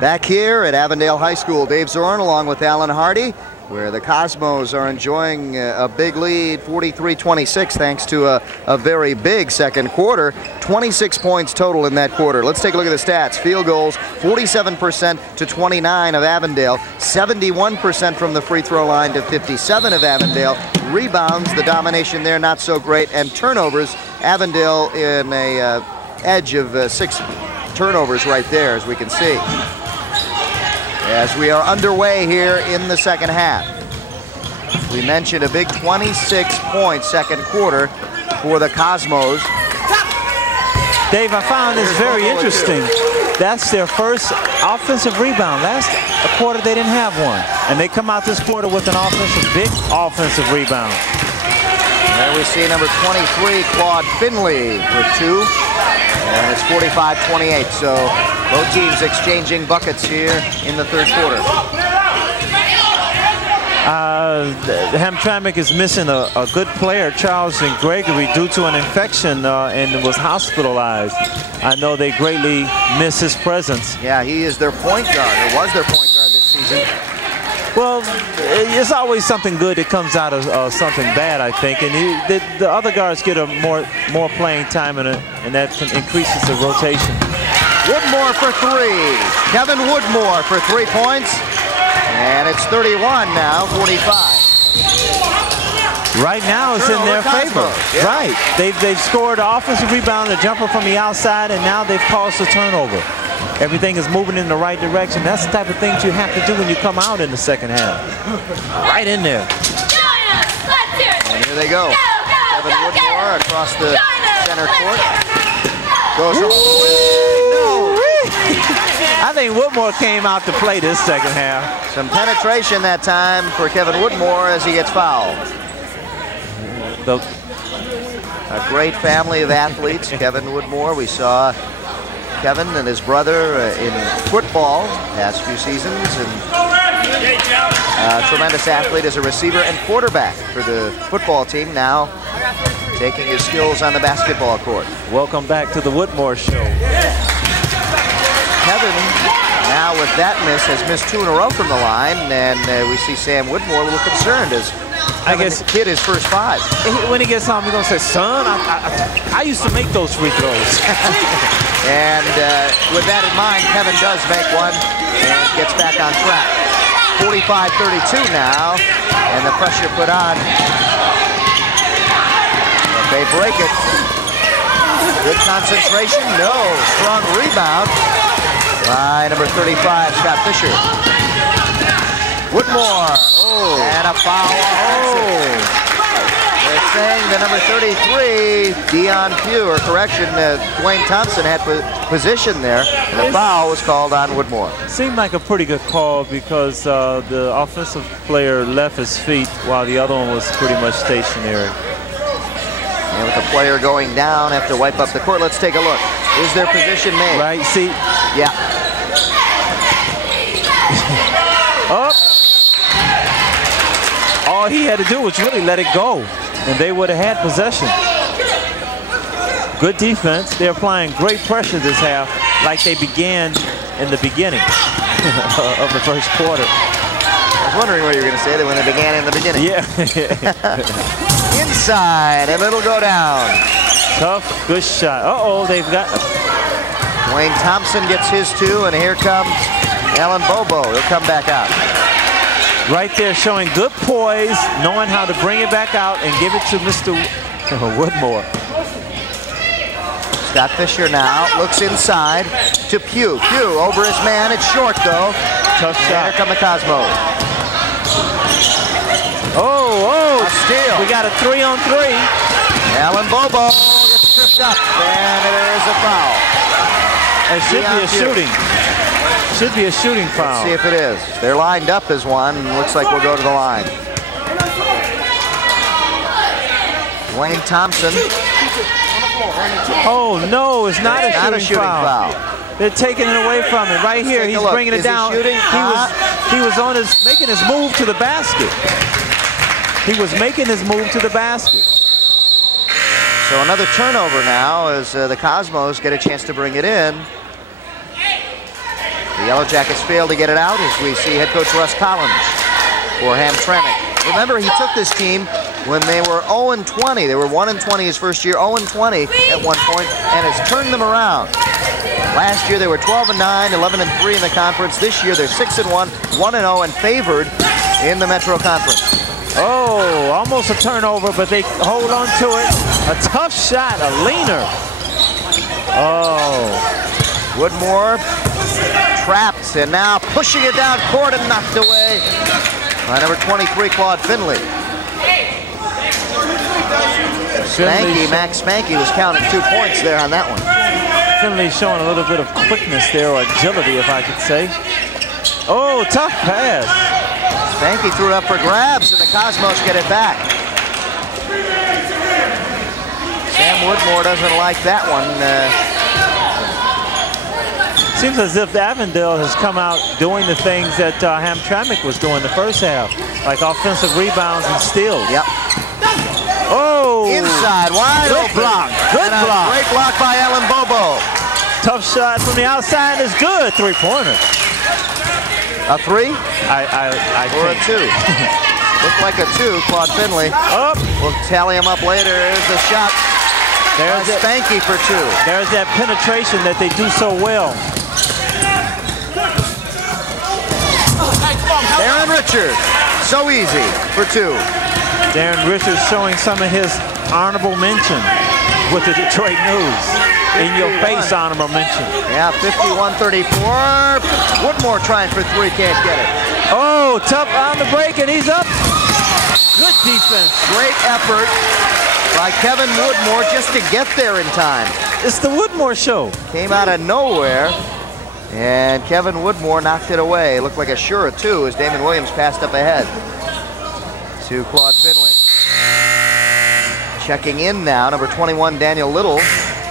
Back here at Avondale High School, Dave Zorn along with Alan Hardy, where the Cosmos are enjoying a big lead, 43-26, thanks to a very big second quarter. 26 points total in that quarter. Let's take a look at the stats. Field goals, 47% to 29 of Avondale, 71% from the free throw line to 57 of Avondale. Rebounds, the domination there not so great, and turnovers, Avondale in a edge of 6 turnovers right there, as we can see. As we are underway here in the second half. We mentioned a big 26-point second quarter for the Cosmos. Dave, I found this very interesting. That's their first offensive rebound. Last quarter they didn't have one. And they come out this quarter with an big offensive rebound. There we see number 23, Claude Finley, with 2. And it's 45-28, so both teams exchanging buckets here in the third quarter. Hamtramck is missing a good player, Charles and Gregory, due to an infection and was hospitalized. I know they greatly miss his presence. Yeah, he is their point guard, or was their point guard this season. Well, it's always something good that comes out of something bad, I think. And the other guards get a more playing time, and that increases the rotation. Woodmore for three. Kevin Woodmore for 3 points. And it's 31 now, 45. Right now it's in their favor. Yeah. Right. They've scored an offensive rebound, a jumper from the outside, and now they've caused a turnover. Everything is moving in the right direction. That's the type of things you have to do when you come out in the second half. Right in there. And here they go. Kevin Woodmore across the center court. Goes all the way. No. I think Woodmore came out to play this second half. Some penetration that time for Kevin Woodmore as he gets fouled. A great family of athletes. Kevin Woodmore, we saw Kevin and his brother in football past few seasons, and a tremendous athlete as a receiver and quarterback for the football team, now taking his skills on the basketball court. Welcome back to the Woodmore Show. Kevin, now with that miss, has missed 2 in a row from the line, and we see Sam Woodmore a little concerned as I guess hit his first 5. When he gets home, he's gonna say, "Son, I used to make those free throws." And with that in mind, Kevin does make one and gets back on track. 45-32 now, and the pressure put on. If they break it, good concentration, no. Strong rebound by number 35, Scott Fisher. Woodmore, and a foul. They're saying the number 33, Dion Pugh, or correction, Dwayne Thompson had position there, and the foul was called on Woodmore. Seemed like a pretty good call because the offensive player left his feet while the other one was pretty much stationary. And with the player going down, have to wipe up the court. Let's take a look. Is their position made? Right, see? Yeah. Up. All he had to do was really let it go, and they would have had possession. Good defense. They're applying great pressure this half, like they began in the beginning of the first quarter. I was wondering what you were going to say, that when they began in the beginning. Yeah. Inside, and it'll go down. Tough, good shot. Uh-oh, they've got... Dwayne Thompson gets his 2, and here comes Alan Bobo. He'll come back out. Right there, showing good poise, knowing how to bring it back out and give it to Mr. Woodmore. Scott Fisher now looks inside to Pugh. Pugh over his man. It's short, though. Tough shot. Here come the Cosmos. Oh, a steal. We got a 3-on-3. Alan Bobo gets tripped up, and there is a foul. It should be a shooting. Should be a shooting foul. Let's see if it is. They're lined up as one. Looks like we'll go to the line. Dwayne Thompson. Oh, no, it's not a shooting foul. They're taking it away from him. Right here, he's bringing it down. He was making his move to the basket. He was making his move to the basket. So another turnover now as the Cosmos get a chance to bring it in. The Yellow Jackets fail to get it out as we see head coach Russ Collins for Hamtramck. Remember, he took this team when they were 0-20. They were 1-20 his first year, 0-20 at one point, and has turned them around. Last year they were 12-9, 11-3 in the conference. This year they're 6-1, 1-0, and favored in the Metro Conference. Oh, almost a turnover, but they hold on to it. A tough shot, a leaner. Oh. Woodmore trapped, and now pushing it down court and knocked away by number 23, Claude Finley. Spanky, Max Spanky was counting 2 points there on that one. Finley showing a little bit of quickness there, or agility, if I could say. Oh, tough pass. Spanky threw it up for grabs, and the Cosmos get it back. Sam Woodmore doesn't like that one. Seems as if Avondale has come out doing the things that Hamtramck was doing the first half, like offensive rebounds and steals. Yep. Oh! Inside, wide Good open. block. Good And block. Great block by Alan Bobo. Tough shot from the outside is good. Three-pointer. A three? I Or a think. two? Looked like a two. Claude Finley. Up. We'll tally him up later. There's the shot. There's that, Spanky for two. there's that penetration that they do so well. Darren Richard. So easy for two. Darren Richards showing some of his honorable mention with the Detroit News. In your face, honorable mention. Yeah, 51-34. Woodmore trying for three, can't get it. Oh, tough on the break, and he's up. Good defense. Great effort by Kevin Woodmore just to get there in time. It's the Woodmore show. Came out of nowhere, and Kevin Woodmore knocked it away. Looked like a sure two as Damon Williams passed up ahead to Claude Finley. Checking in now, number 21, Daniel Little,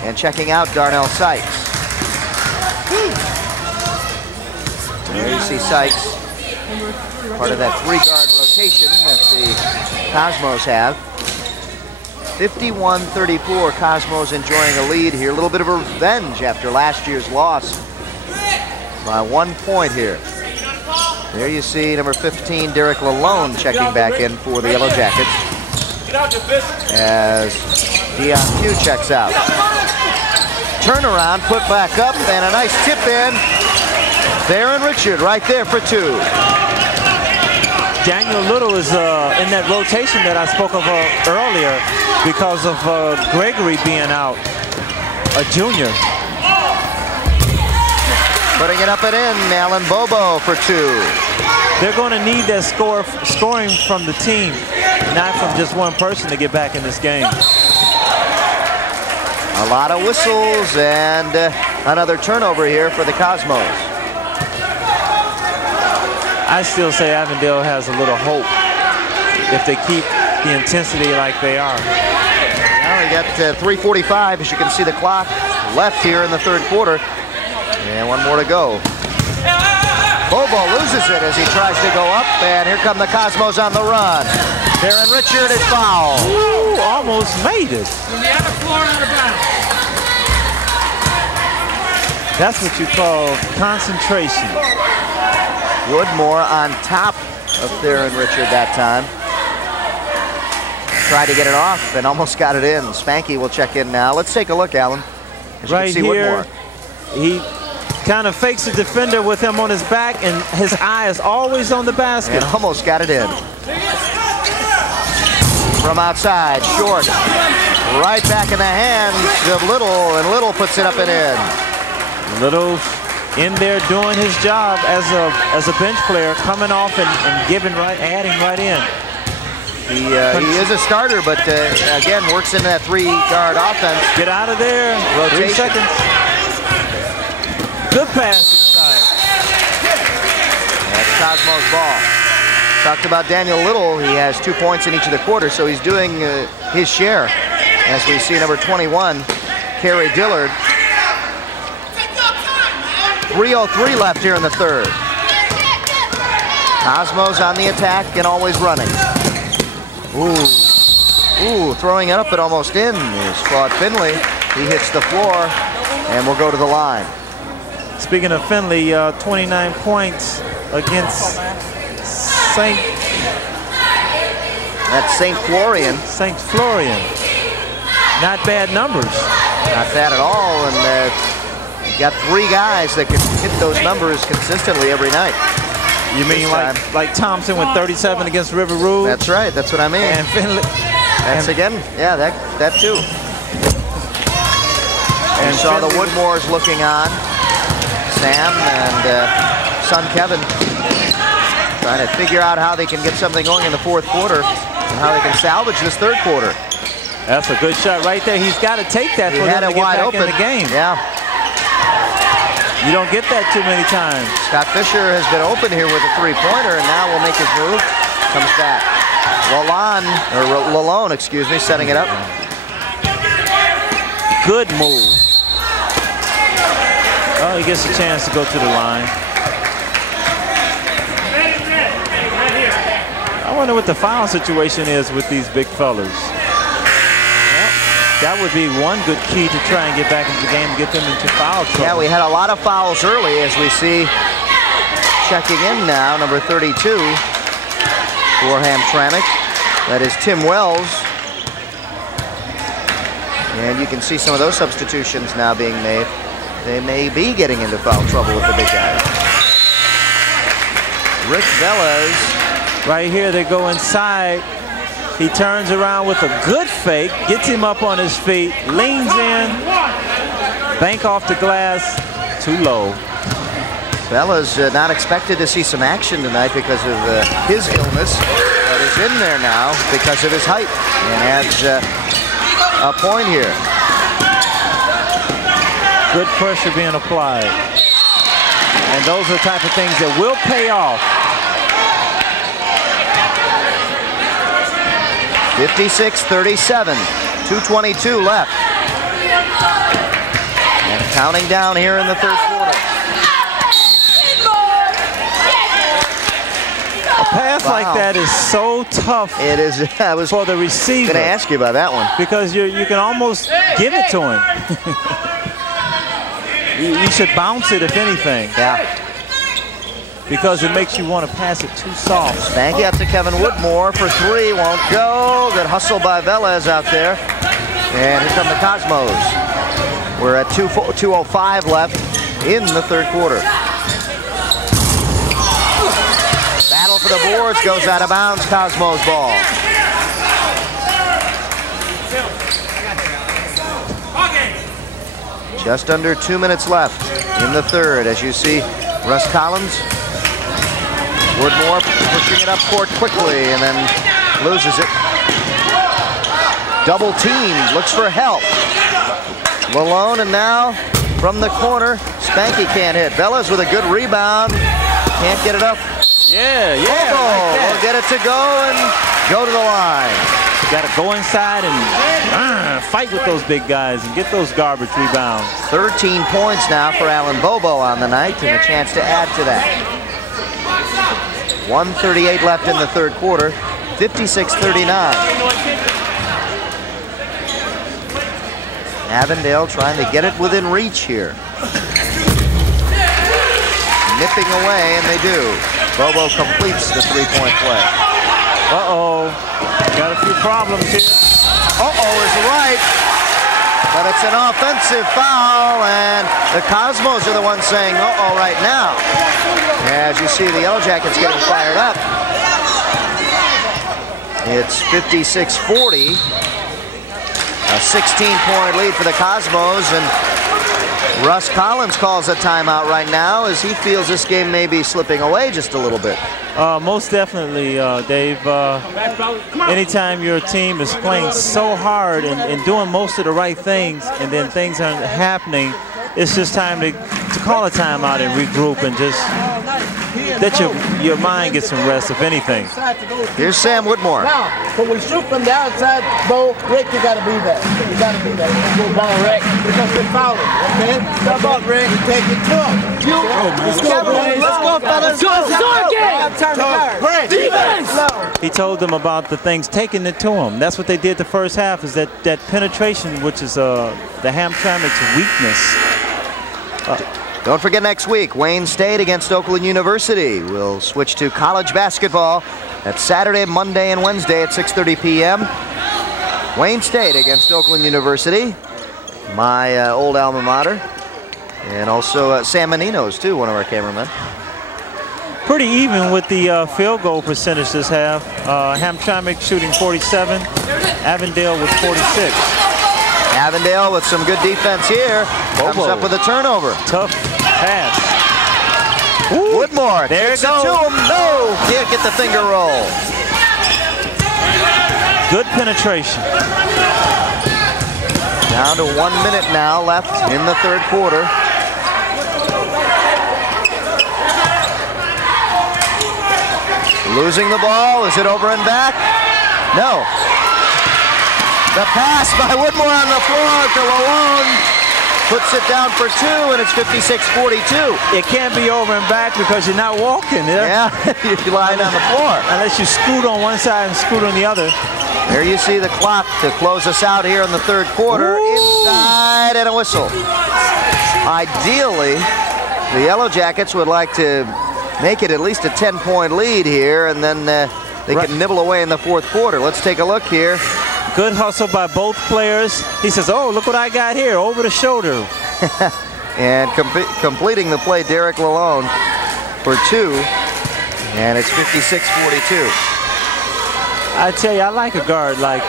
and checking out Darnell Sykes. There you see Sykes, part of that three-guard rotation that the Cosmos have. 51-34, Cosmos enjoying a lead here. A little bit of a revenge after last year's loss by 1 point here. There you see number 15, Derek Lalone, checking back in for the Yellow Jackets as Dion Pugh checks out. Turnaround, put back up, and a nice tip in. Darren Richard right there for two. Daniel Little is in that rotation that I spoke of earlier because of Gregory being out, a junior. Putting it up and in, Alan Bobo for two. They're going to need that scoring from the team, not from just one person to get back in this game. A lot of whistles and another turnover here for the Cosmos. I still say Avondale has a little hope if they keep the intensity like they are. Now we got 3:45, as you can see the clock left here in the third quarter. And one more to go. Bobo loses it as he tries to go up, and here come the Cosmos on the run. Darren Richard is fouled. Ooh, almost made it. That's what you call concentration. Woodmore on top of Darren Richard that time. Tried to get it off and almost got it in. Spanky will check in now. Let's take a look, Alan. As you Right can see here, Woodmore. he kind of fakes the defender with him on his back, and his eye is always on the basket. And almost got it in. From outside, short. Right back in the hands of Little, and Little puts it up and in. Little in there doing his job as a bench player, coming off and giving right, adding right in. He is a starter, but again, works into that three-guard offense. Get out of there. Rotation. 3 seconds. Good pass inside. That's Cosmos ball. Talked about Daniel Little. He has 2 points in each of the quarters, so he's doing his share. As we see number 21, Kerry Dillard. 3:03 left here in the third. Cosmos on the attack and always running. Ooh, throwing it up and almost in is Claude Finley. He hits the floor and will go to the line. Speaking of Finley, 29 points against That's St. Florian. St. Florian. Not bad numbers. Not bad at all, and you got 3 guys that can hit those numbers consistently every night. You mean like Thompson with 37 against River Rouge? That's right, that's what I mean. And Finley. That's again, yeah, that too. And saw the Woodmores looking on. Sam and son Kevin trying to figure out how they can get something going in the fourth quarter and how they can salvage this third quarter. That's a good shot right there. He's got to take that for them to get back in the game. Yeah. You don't get that too many times. Scott Fisher has been open here with a three-pointer, and now will make his move. Comes back. Lalone, excuse me, setting it up. Good move. Oh, he gets a chance to go to the line. I wonder what the foul situation is with these big fellas. Well, that would be one good key to try and get back into the game and get them into foul trouble. Yeah, we had a lot of fouls early, as we see checking in now, number 32 for Hamtramck. That is Tim Wells. And you can see some of those substitutions now being made. They may be getting into foul trouble with the big guys. Rick Velez. Right here, they go inside. He turns around with a good fake, gets him up on his feet, leans in, bank off the glass, too low. Velez not expected to see some action tonight because of his illness, but is in there now because of his height and adds a point here. Good pressure being applied. And those are the type of things that will pay off. 56-37, 2:22 left. And counting down here in the third quarter. A pass like that is so tough. It is. I was for the receiver. Going to ask you about that one. Because you can almost give it to him. You should bounce it, if anything. Yeah. Because it makes you want to pass it too soft. Spanky out to Kevin Woodmore for three. Won't go. Good hustle by Velez out there. And here come the Cosmos. We're at 2:05 left in the third quarter. Battle for the boards, goes out of bounds. Cosmos ball. Just under 2 minutes left in the third. As you see, Russ Collins. Woodmore pushing it up court quickly and then loses it. Double team, looks for help. Lalone, and now from the corner, Spanky can't hit. Velez with a good rebound, can't get it up. Yeah. Will get it to go and go to the line. Got to go inside and fight with those big guys and get those garbage rebounds. 13 points now for Alan Bobo on the night, and a chance to add to that. 1:38 left in the third quarter, 56-39. Avondale trying to get it within reach here. Nipping away, and they do. Bobo completes the three-point play. Uh-oh. Got a few problems here. Uh-oh is right. But it's an offensive foul, and the Cosmos are the ones saying uh-oh right now. As you see, the Yellow Jackets getting fired up. It's 56-40. A 16-point lead for the Cosmos, and Russ Collins calls a timeout right now as he feels this game may be slipping away just a little bit. Most definitely, Dave. Anytime your team is playing so hard and doing most of the right things, and then things aren't happening, it's just time to call a timeout and regroup and just let your mind get some rest, if anything. Here's Sam Woodmore. Now, when we shoot from the outside, Bo, Rick, you got to be there. You got to be there. Go ball, Rick, because they're fouling. Okay? Step up, Rick, and take it to him. Let's go, fellas. Let's go, defense! He told them about the things, taking it to him. That's what they did the first half, is that penetration, which is the Hamtramck's weakness. Don't forget next week, Wayne State against Oakland University. We'll switch to college basketball. That's Saturday, Monday, and Wednesday at 6:30 p.m. Wayne State against Oakland University, my old alma mater. And also Sam Menino's, too, one of our cameramen. Pretty even with the field goal percentage this half. Hamtramck shooting 47, Avondale with 46. Avondale with some good defense here. Comes up with a turnover. Tough pass. Ooh, Woodmore there takes it goes. to him. No, can't get the finger roll. Good penetration. Down to 1 minute now left in the third quarter. Losing the ball. Is it over and back? No. The pass by Woodmore on the floor to Lalone. puts it down for 2, and it's 56-42. It can't be over and back because you're not walking. Yeah, you're lying on the floor. Unless you scoot on one side and scoot on the other. There you see the clock to close us out here in the third quarter. Ooh. Inside and a whistle. Ideally, the Yellow Jackets would like to make it at least a 10-point lead here, and then they can nibble away in the fourth quarter. Let's take a look here. Good hustle by both players. He says, oh, look what I got here, over the shoulder. And completing the play, Derek Lalone for 2, and it's 56-42. I tell you, I like a guard like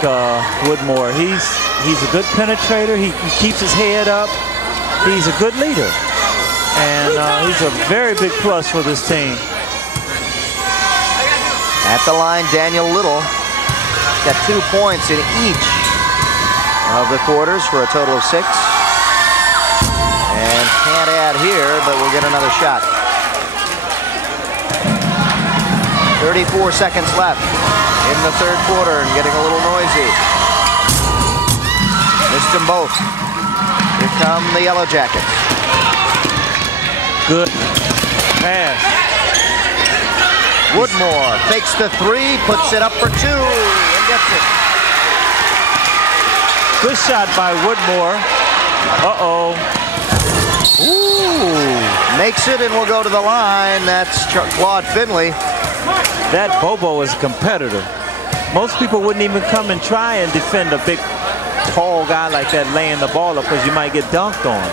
Woodmore. He's a good penetrator. He keeps his head up. He's a good leader. And he's a very big plus for this team. At the line, Daniel Little got 2 points in each of the quarters for a total of 6. And can't add here, but we'll get another shot. 34 seconds left in the third quarter and getting a little noisy. Missed them both. Here come the Yellow Jackets. Good pass. Woodmore fakes the 3, puts it up for 2, and gets it. Good shot by Woodmore. Uh-oh. Ooh. Makes it and will go to the line. That's Claude Finley. That Bobo is a competitor. Most people wouldn't even come and try and defend a big, tall guy like that laying the ball up because you might get dunked on.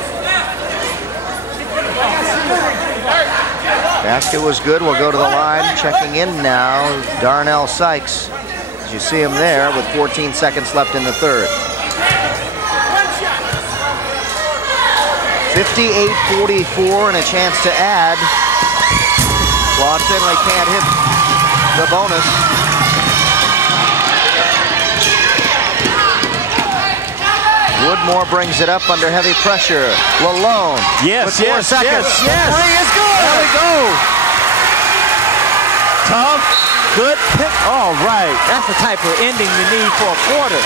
Basket was good. We'll go to the line. Checking in now, Darnell Sykes. As you see him there with 14 seconds left in the third. 58-44 and a chance to add. Claude Finley can't hit the bonus. Woodmore brings it up under heavy pressure. Lalone. Yes, with 4 seconds. Yes. 3 is good. There we go. Tough, good pick. All right. That's the type of ending you need for a quarter.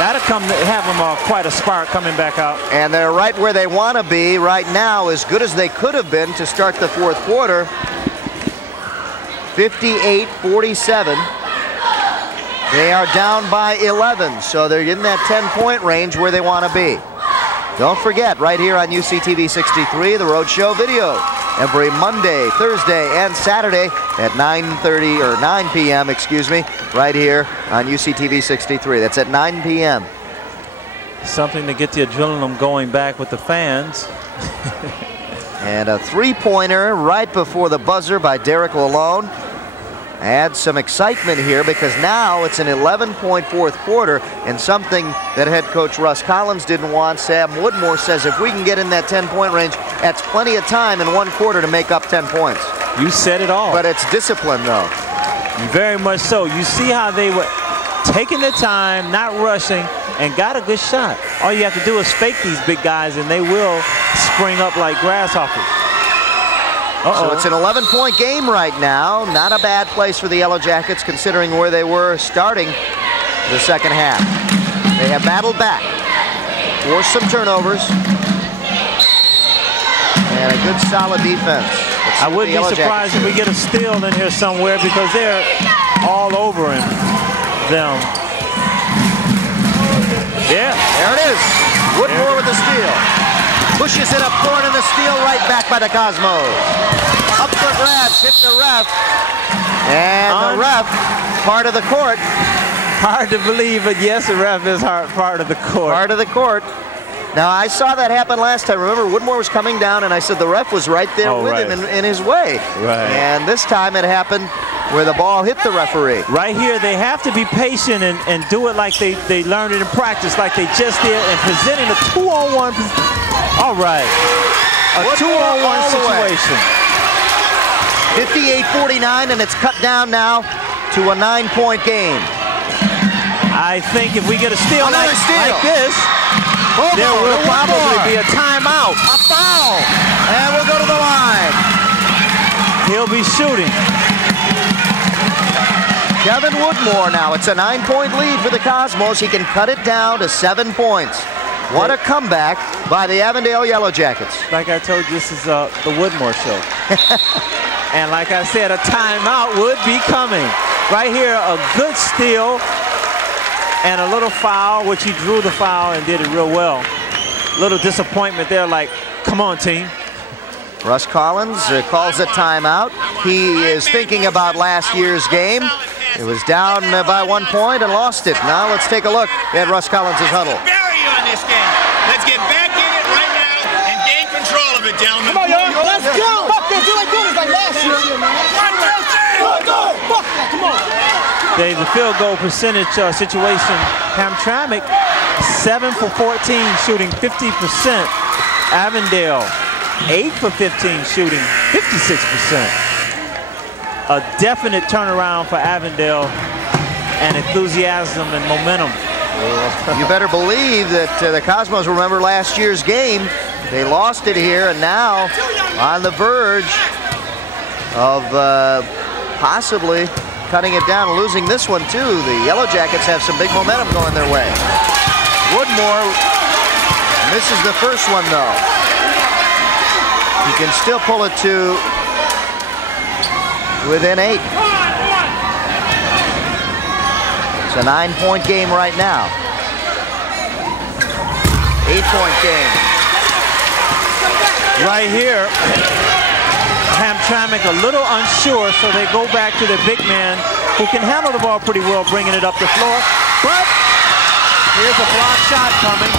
That'll have them quite a spark coming back out. And they're right where they want to be right now, as good as they could have been to start the fourth quarter. 58-47. They are down by 11, so they're in that 10-point range where they want to be. Don't forget, right here on UCTV 63, the Road Show video. Every Monday, Thursday, and Saturday at 9:30 or 9 p.m., excuse me, right here on UCTV 63. That's at 9 p.m. Something to get the adrenaline going back with the fans. And a three-pointer right before the buzzer by Derek Lalone. Adds some excitement here because now it's an 11-point fourth quarter, and something that head coach Russ Collins didn't want. Sam Woodmore says if we can get in that 10-point range, that's plenty of time in one quarter to make up 10 points. You said it all. But it's discipline, though. Very much so. You see how they were taking their time, not rushing, and got a good shot. All you have to do is fake these big guys, and they will spring up like grasshoppers. So it's an 11-point game right now. Not a bad place for the Yellow Jackets considering where they were starting the second half. They have battled back, forced some turnovers, and a good solid defense. I wouldn't be surprised if we get a steal in here somewhere because they're all over him. Yeah. There it is. Woodmore with the steal. Pushes it up court, and the steal right back by the Cosmos. Up for grabs, hit the ref. And the ref, part of the court. Hard to believe, but yes, the ref is part of the court. Part of the court. Now, I saw that happen last time. Remember, Woodmore was coming down, and I said the ref was right there with him in his way. Right. And this time it happened where the ball hit the referee. Right here, they have to be patient and do it like they learned it in practice, like they just did, and presenting a 2-on-1. All right. A 2-on-1 situation. 58-49, and it's cut down now to a 9-point game. I think if we get a steal like this, there will probably be a timeout. A foul. And we'll go to the line. He'll be shooting. Kevin Woodmore now. It's a 9-point lead for the Cosmos. He can cut it down to 7 points. What a comeback by the Avondale Yellow Jackets. Like I told you, this is the Woodmore show. And like I said, a timeout would be coming. Right here, a good steal and a little foul, which he drew the foul and did it real well. Little disappointment there, like, come on, team. Russ Collins calls a timeout. He is thinking about last year's game. It was down by 1 point and lost it. Now let's take a look at Russ Collins' huddle. Bury you in this game. Let's get back in it right now and gain control of it, gentlemen. Come on, y'all. Let's go. Fuck this. You ain't doing this like last year. 1, 2, 3. Go. Fuck that. Come on. Dave, the field goal percentage situation, Hamtramck 7 for 14 shooting 50%. Avondale 8 for 15 shooting 56%. A definite turnaround for Avondale and enthusiasm and momentum. You better believe that the Cosmos remember last year's game. They lost it here and now on the verge of possibly cutting it down and losing this one too. The Yellow Jackets have some big momentum going their way. Woodmore misses the first one though. He can still pull it to within 8. It's a 9-point game right now. 8-point game. Right here, Hamtramck a little unsure, so they go back to the big man who can handle the ball pretty well, bringing it up the floor. But here's a block shot coming.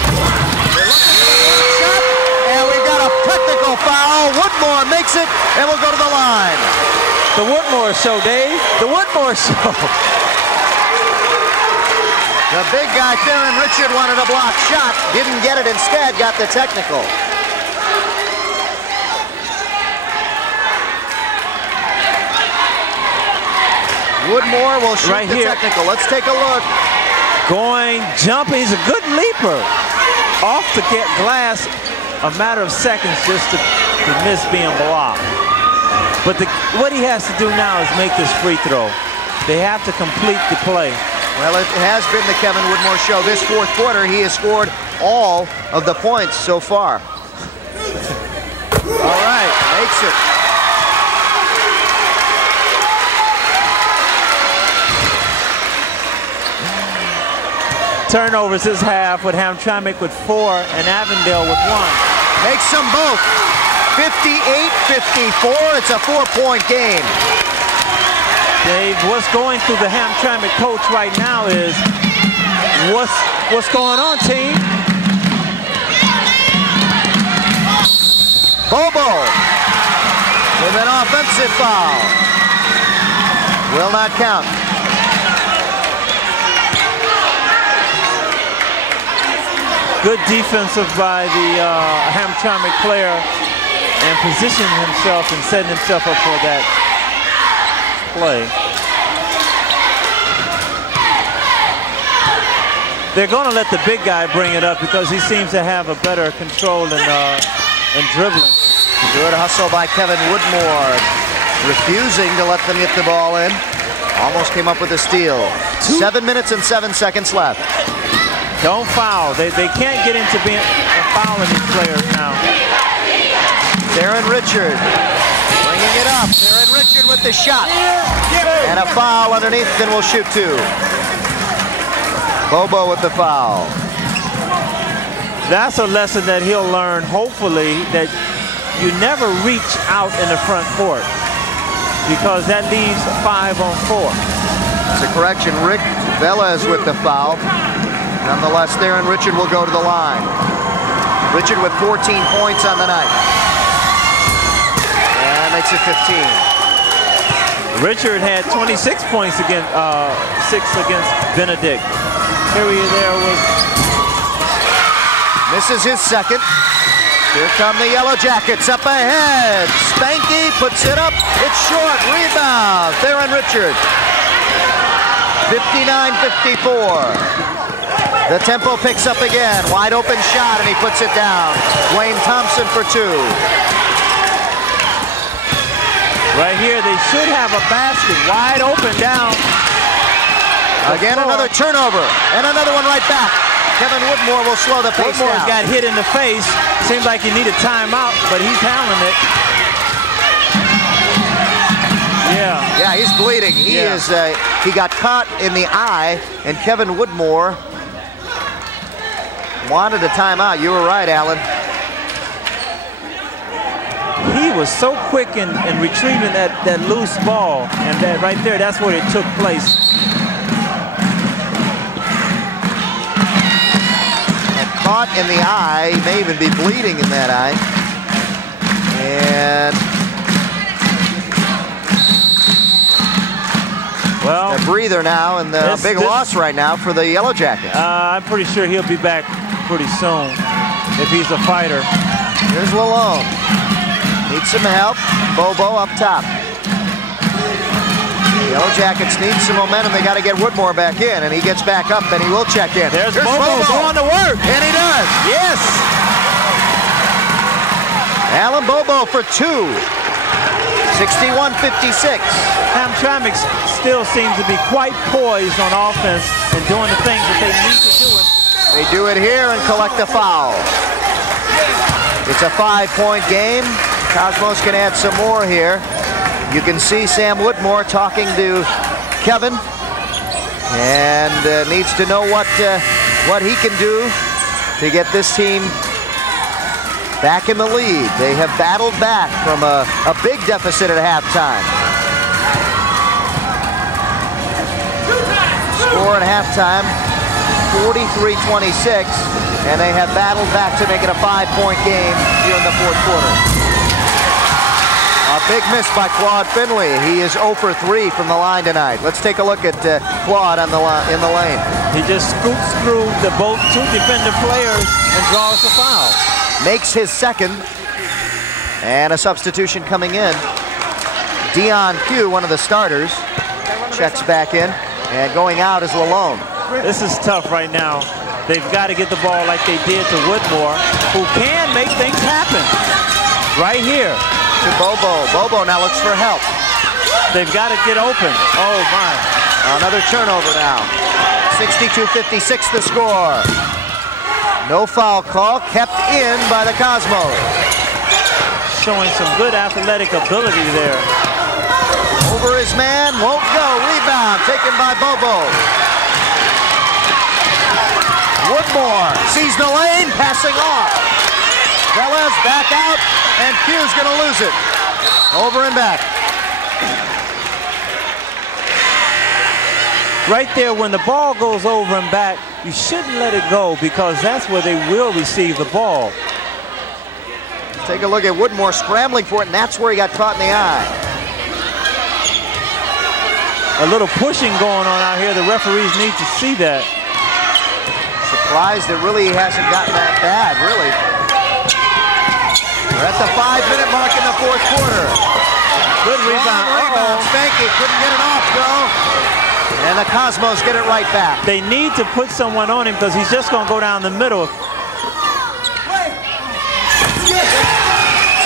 And we've got a technical foul. Woodmore makes it and will go to the line. The Woodmore show, Dave. The Woodmore show. The big guy, Theron Richard, wanted a block shot. Didn't get it, instead got the technical. Woodmore will shoot right the here. Technical. Let's take a look. Going, jumping. He's a good leaper. Off to get glass. A matter of seconds just to miss being blocked. But what he has to do now is make this free throw. They have to complete the play. Well, it has been the Kevin Woodmore show. This fourth quarter, he has scored all of the points so far. All right, makes it. Turnovers this half with Hamtramck with 4 and Avondale with 1. Makes them both. 58-54. It's a 4-point game. Dave, what's going through the Hamtramck coach right now is what's going on, team? Bobo with an offensive foul. Will not count. Good defensive by the Hamtramck player, and positioning himself and setting himself up for that play. They're going to let the big guy bring it up because he seems to have a better control in dribbling. Good hustle by Kevin Woodmore, refusing to let them get the ball in. Almost came up with a steal. 7 minutes and 7 seconds left. Don't foul. They can't get into being fouling these players now. Theron Richard bringing it up. Theron Richard with the shot. And a foul underneath, and will shoot 2. Bobo with the foul. That's a lesson that he'll learn, hopefully, that you never reach out in the front court because that leaves 5 on 4. It's a correction. Rick Velez with the foul. Nonetheless, Theron Richard will go to the line. Richard with 14 points on the night. And makes it 15. Richard had 26 points against 6 against Benedict. Carrier there was. Misses his second. Here come the Yellow Jackets up ahead. Spanky puts it up. It's short. Rebound. Theron Richard. 59-54. The tempo picks up again. Wide open shot, and he puts it down. Wayne Thompson for 2. Right here, they should have a basket wide open down. Again, another turnover, and another one right back. Kevin Woodmore will slow the pace Woodmore down. got hit in the face. Seems like he needed timeout, but he's handling it. Yeah. Yeah, he's bleeding. He got caught in the eye, and Kevin Woodmore wanted a timeout. You were right, Alan. He was so quick in retrieving that loose ball, and that right there, that's where it took place. And caught in the eye. He may even be bleeding in that eye. And well, a breather now, and a big loss right now for the Yellow Jackets. I'm pretty sure he'll be back pretty soon if he's a fighter. Here's Lalone. Needs some help. Bobo up top. The Yellow Jackets need some momentum. They got to get Woodmore back in, and he gets back up, and he will check in. There's Bobo going to work. And he does. Yes. Alan Bobo for 2. 61-56. Hamtramck still seems to be quite poised on offense and doing the things that they need to do. They do it here and collect a foul. It's a 5-point game. Cosmos can add some more here. You can see Sam Woodmore talking to Kevin, and needs to know what he can do to get this team back in the lead. They have battled back from a big deficit at halftime. Score at halftime, 43-26, and they have battled back to make it a 5-point game here in the fourth quarter. A big miss by Claude Finley. He is 0 for 3 from the line tonight. Let's take a look at Claude on in the lane. He just scoots through both two defender players and draws the foul. Makes his second, and a substitution coming in. Dion Pugh, one of the starters, checks back in, and going out is Lalone. This is tough right now. They've got to get the ball like they did to Woodmore, who can make things happen. Right here. To Bobo. Bobo now looks for help. They've got to get open. Oh, my. Another turnover now. 62-56 the score. No foul call, kept in by the Cosmos. Showing some good athletic ability there. Over his man, won't go. Rebound taken by Bobo. Woodmore sees the lane, passing off. Velez back out, and Pugh's going to lose it. Over and back. Right there, when the ball goes over and back, you shouldn't let it go, because that's where they will receive the ball. Take a look at Woodmore scrambling for it, and that's where he got caught in the eye. A little pushing going on out here. The referees need to see that. Surprised it really hasn't gotten that bad, really. We're at the 5-minute mark in the fourth quarter. Good rebound. Spanky couldn't get it off, though. And the Cosmos get it right back. They need to put someone on him, because he's just going to go down the middle.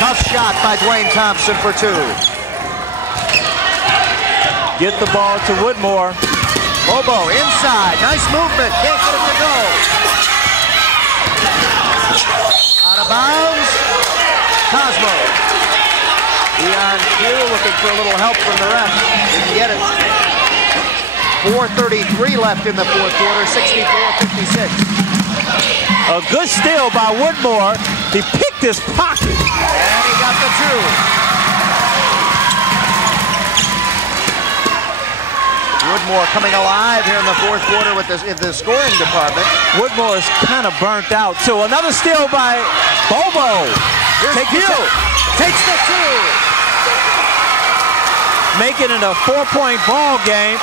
Tough shot by Dwayne Thompson for 2. Get the ball to Woodmore. Bobo inside. Nice movement. Can't get it to go. Out of bounds. Cosmos. Dion Pugh looking for a little help from the ref. Didn't get it. 4:33 left in the fourth quarter, 64-56. A good steal by Woodmore. He picked his pocket. And he got the 2. Woodmore coming alive here in the fourth quarter with in the scoring department. Woodmore is kind of burnt out, too. Another steal by Bobo. Here's Pugh. Takes the 2. Making it a 4-point ball game.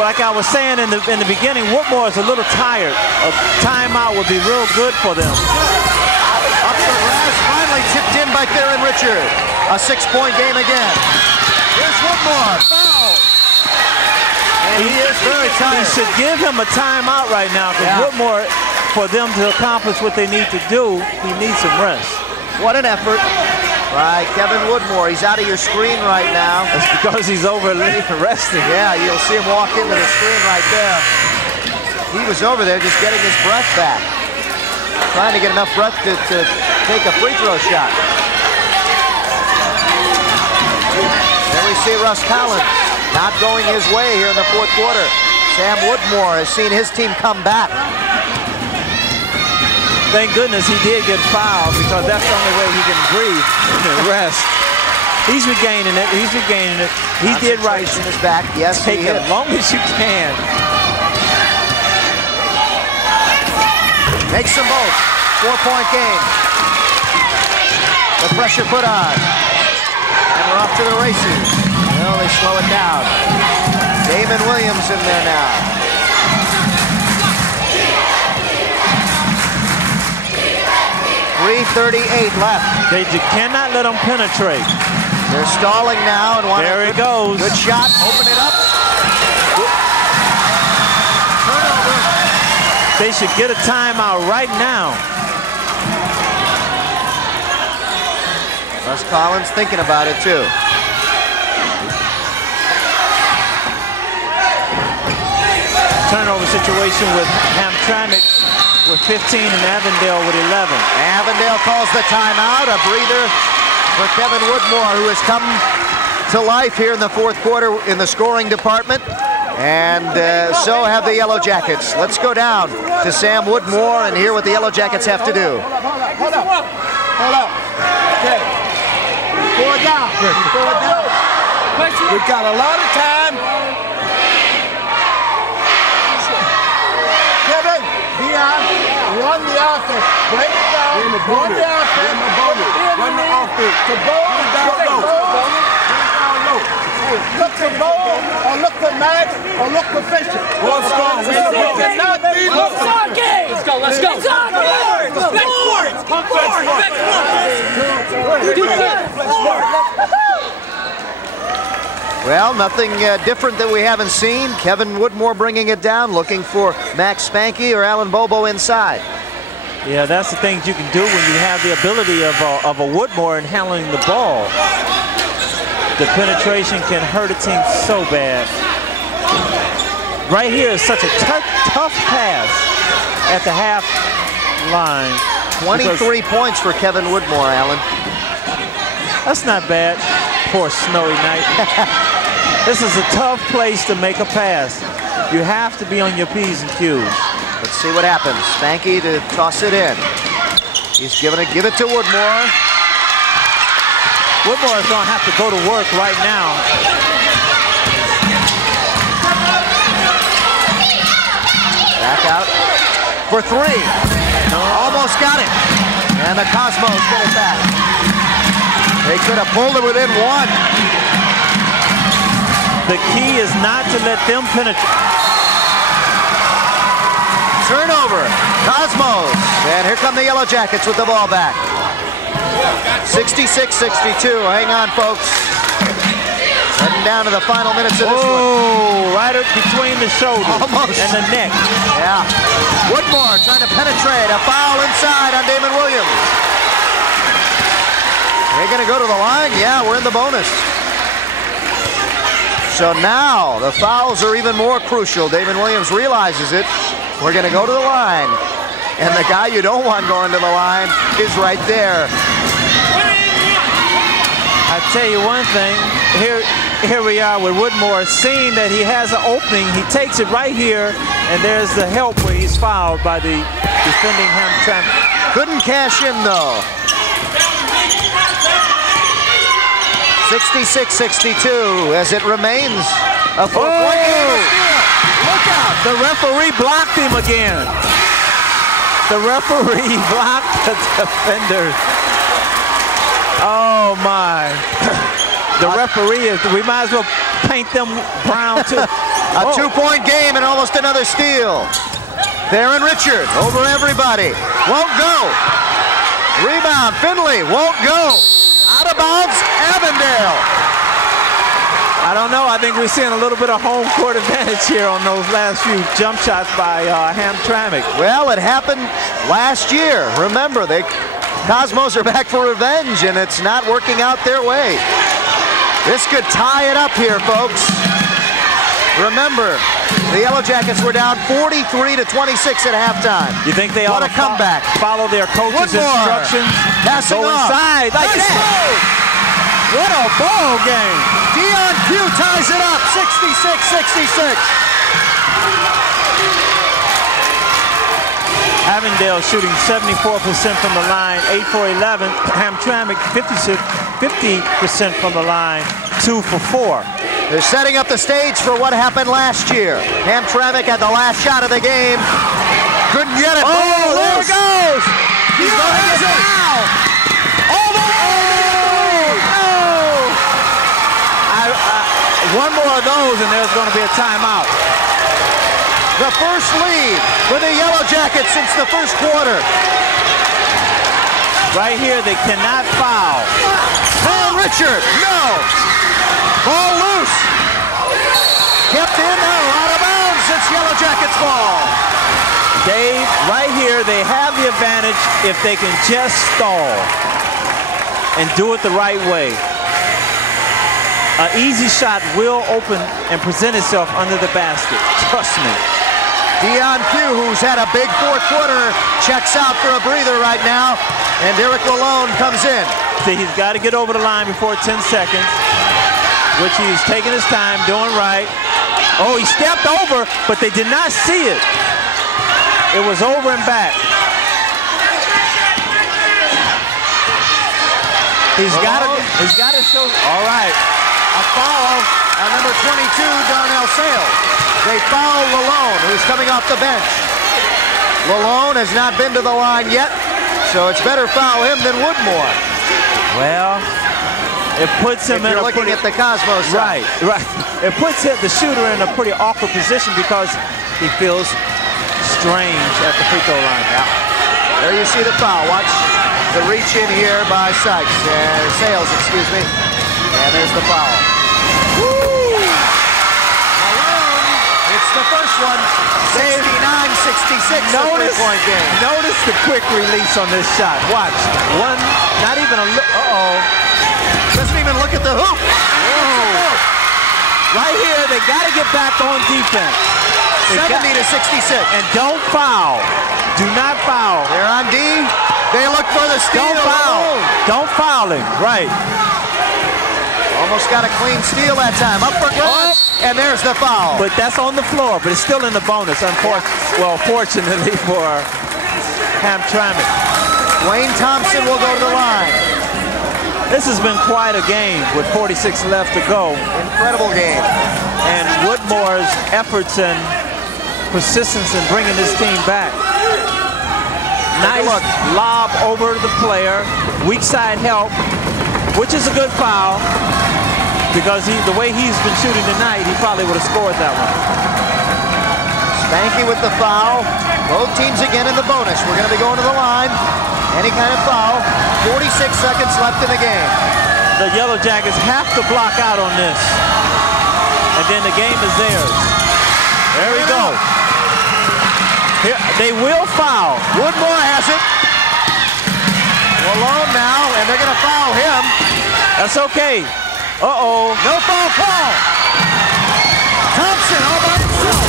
Like I was saying in the beginning, Woodmore is a little tired. A timeout would be real good for them. Up the grass, finally tipped in by Theron Richard. A 6-point game again. Here's Woodmore. Foul. And he is very tired. He should give him a timeout right now, because Woodmore, for them to accomplish what they need to do, he needs some rest. What an effort by Kevin Woodmore. He's out of your screen right now. That's because he's over resting. Yeah, you'll see him walk into the screen right there. he was over there just getting his breath back. Trying to get enough breath to take a free throw shot. There we see Russ Collins not going his way here in the fourth quarter. Sam Woodmore has seen his team come back. Thank goodness he did get fouled, because that's the only way he can breathe and rest. He's regaining it. He's regaining it. He did right. In his back. Yes, take it as long as you can. Makes them both. 4-point game. The pressure put on. And we're off to the races. Well, they slow it down. Damon Williams in there now. .338 left. You cannot let them penetrate. They're stalling now and want there it goes. Good shot. Open it up. Turnover. They should get a timeout right now. Russ Collins thinking about it too. Turnover situation with Hamtramck with 15 and Avondale with 11. Avondale calls the timeout. A breather for Kevin Woodmore, who has come to life here in the fourth quarter in the scoring department. And so have the Yellow Jackets. Let's go down to Sam Woodmore and hear what the Yellow Jackets have to do. Hold up. Okay. Four down. We've got a lot of time. Kevin, Dion, run the offense. Break it down. Run the offense. Run the offense. To Bo. Look for Bo, or look for Max, or look for Fisher. Let's go. Let's go. Well, nothing different that we haven't seen. Kevin Woodmore bringing it down, looking for Max Spanky or Alan Bobo inside. Yeah, that's the things you can do when you have the ability of a Woodmore in handling the ball. The penetration can hurt a team so bad. Right here is such a tough pass at the half line. 23 points for Kevin Woodmore, Alan. That's not bad for a snowy night. This is a tough place to make a pass. You have to be on your P's and Q's. Let's see what happens. Spanky to toss it in. He's give it to Woodmore. Woodmore is going to have to go to work right now. Back out for three. Almost got it. And the Cosmos get it back. They could have pulled it within one. The key is not to let them penetrate. Turnover. Cosmos. And here come the Yellow Jackets with the ball back. 66-62. Hang on, folks. Heading down to the final minutes of this one. Oh, right between the shoulders and the neck. Yeah. Woodmore trying to penetrate. A foul inside on Damon Williams. They're going to go to the line? Yeah, we're in the bonus. So now the fouls are even more crucial. Damon Williams realizes it. We're going to go to the line. And the guy you don't want going to the line is right there. I tell you one thing, here we are with Woodmore, seeing that he has an opening. He takes it right here, and there's the help where he's fouled by the defending Hamtramck. Couldn't cash in, though. 66-62 as it remains a 4-point game. Look out, the referee blocked him again. The referee blocked the defender. Oh my. The referee is, we might as well paint them brown too. A 2-point game and almost another steal. Theron Richard over everybody. Won't go. Rebound, Finley won't go. Out of bounds, Avondale. I don't know. I think we're seeing a little bit of home court advantage here on those last few jump shots by Hamtramck. Well, it happened last year. Remember, Cosmos are back for revenge, and it's not working out their way. This could tie it up here, folks. Remember, The Yellow Jackets were down 43 to 26 at halftime. You think they ought to comeback? Follow their coach's instructions? Passing go off. inside like nice that. Move. What a ball game! Dion Pugh ties it up, 66-66. Avondale shooting 74% from the line, 8 for 11. Hamtramck 50% from the line, 2 for 4. They're setting up the stage for what happened last year. Hamtramck had the last shot of the game. Couldn't get it. Oh, there it goes! He's going to get it. All the way! No! One more of those and there's going to be a timeout. The first lead for the Yellow Jackets since the first quarter. Right here, they cannot foul. Paul Richard, no. Ball loose. Kept in, no, out of bounds. It's Yellow Jackets ball. Dave, right here, they have the advantage if they can just stall and do it the right way. An easy shot will open and present itself under the basket. Trust me. Dion Pugh, who's had a big fourth quarter, checks out for a breather right now, and Derek Lalone comes in. See, he's got to get over the line before 10 seconds, which he's taking his time, doing right. Oh, he stepped over, but they did not see it. It was over and back. He's got to show. All right. A foul on number 22, Darnell Sales. They foul Lalone, who's coming off the bench. Lalone has not been to the line yet, so it's better foul him than Woodmore. Well, it puts him if you're looking at the Cosmos side. Right. It puts the shooter in a pretty awkward position because he feels strange at the free throw line. Yeah. There you see the foul. Watch the reach in here by Sykes. Sales, excuse me. And there's the foul. Woo! Malone, it's the first one. 69-66, three-point game. Notice the quick release on this shot. Watch. One, not even a look. Uh-oh. Doesn't even look at the hoop. Whoa. Right here, they got to get back on defense. 70-66. And don't foul. Do not foul. They're on D. They look for the steal. Don't foul. Don't foul him. Right. Almost got a clean steal that time. Up for grabs, and there's the foul. But that's on the floor, but it's still in the bonus, well, fortunately for Hamtramck. Wayne Thompson will go to the line. This has been quite a game with 46 left to go. Incredible game. And Woodmore's efforts and persistence in bringing this team back. Nice lob over the player. Weak side help, which is a good foul because the way he's been shooting tonight, he probably would have scored that one. Spanky with the foul. Both teams again in the bonus. We're going to be going to the line. Any kind of foul. 46 seconds left in the game. The Yellow Jackets have to block out on this. And then the game is theirs. There we go. Here, they will foul. Woodmore has it. Alone now, and they're going to foul him. That's okay. Uh-oh. No foul call. Thompson all by himself.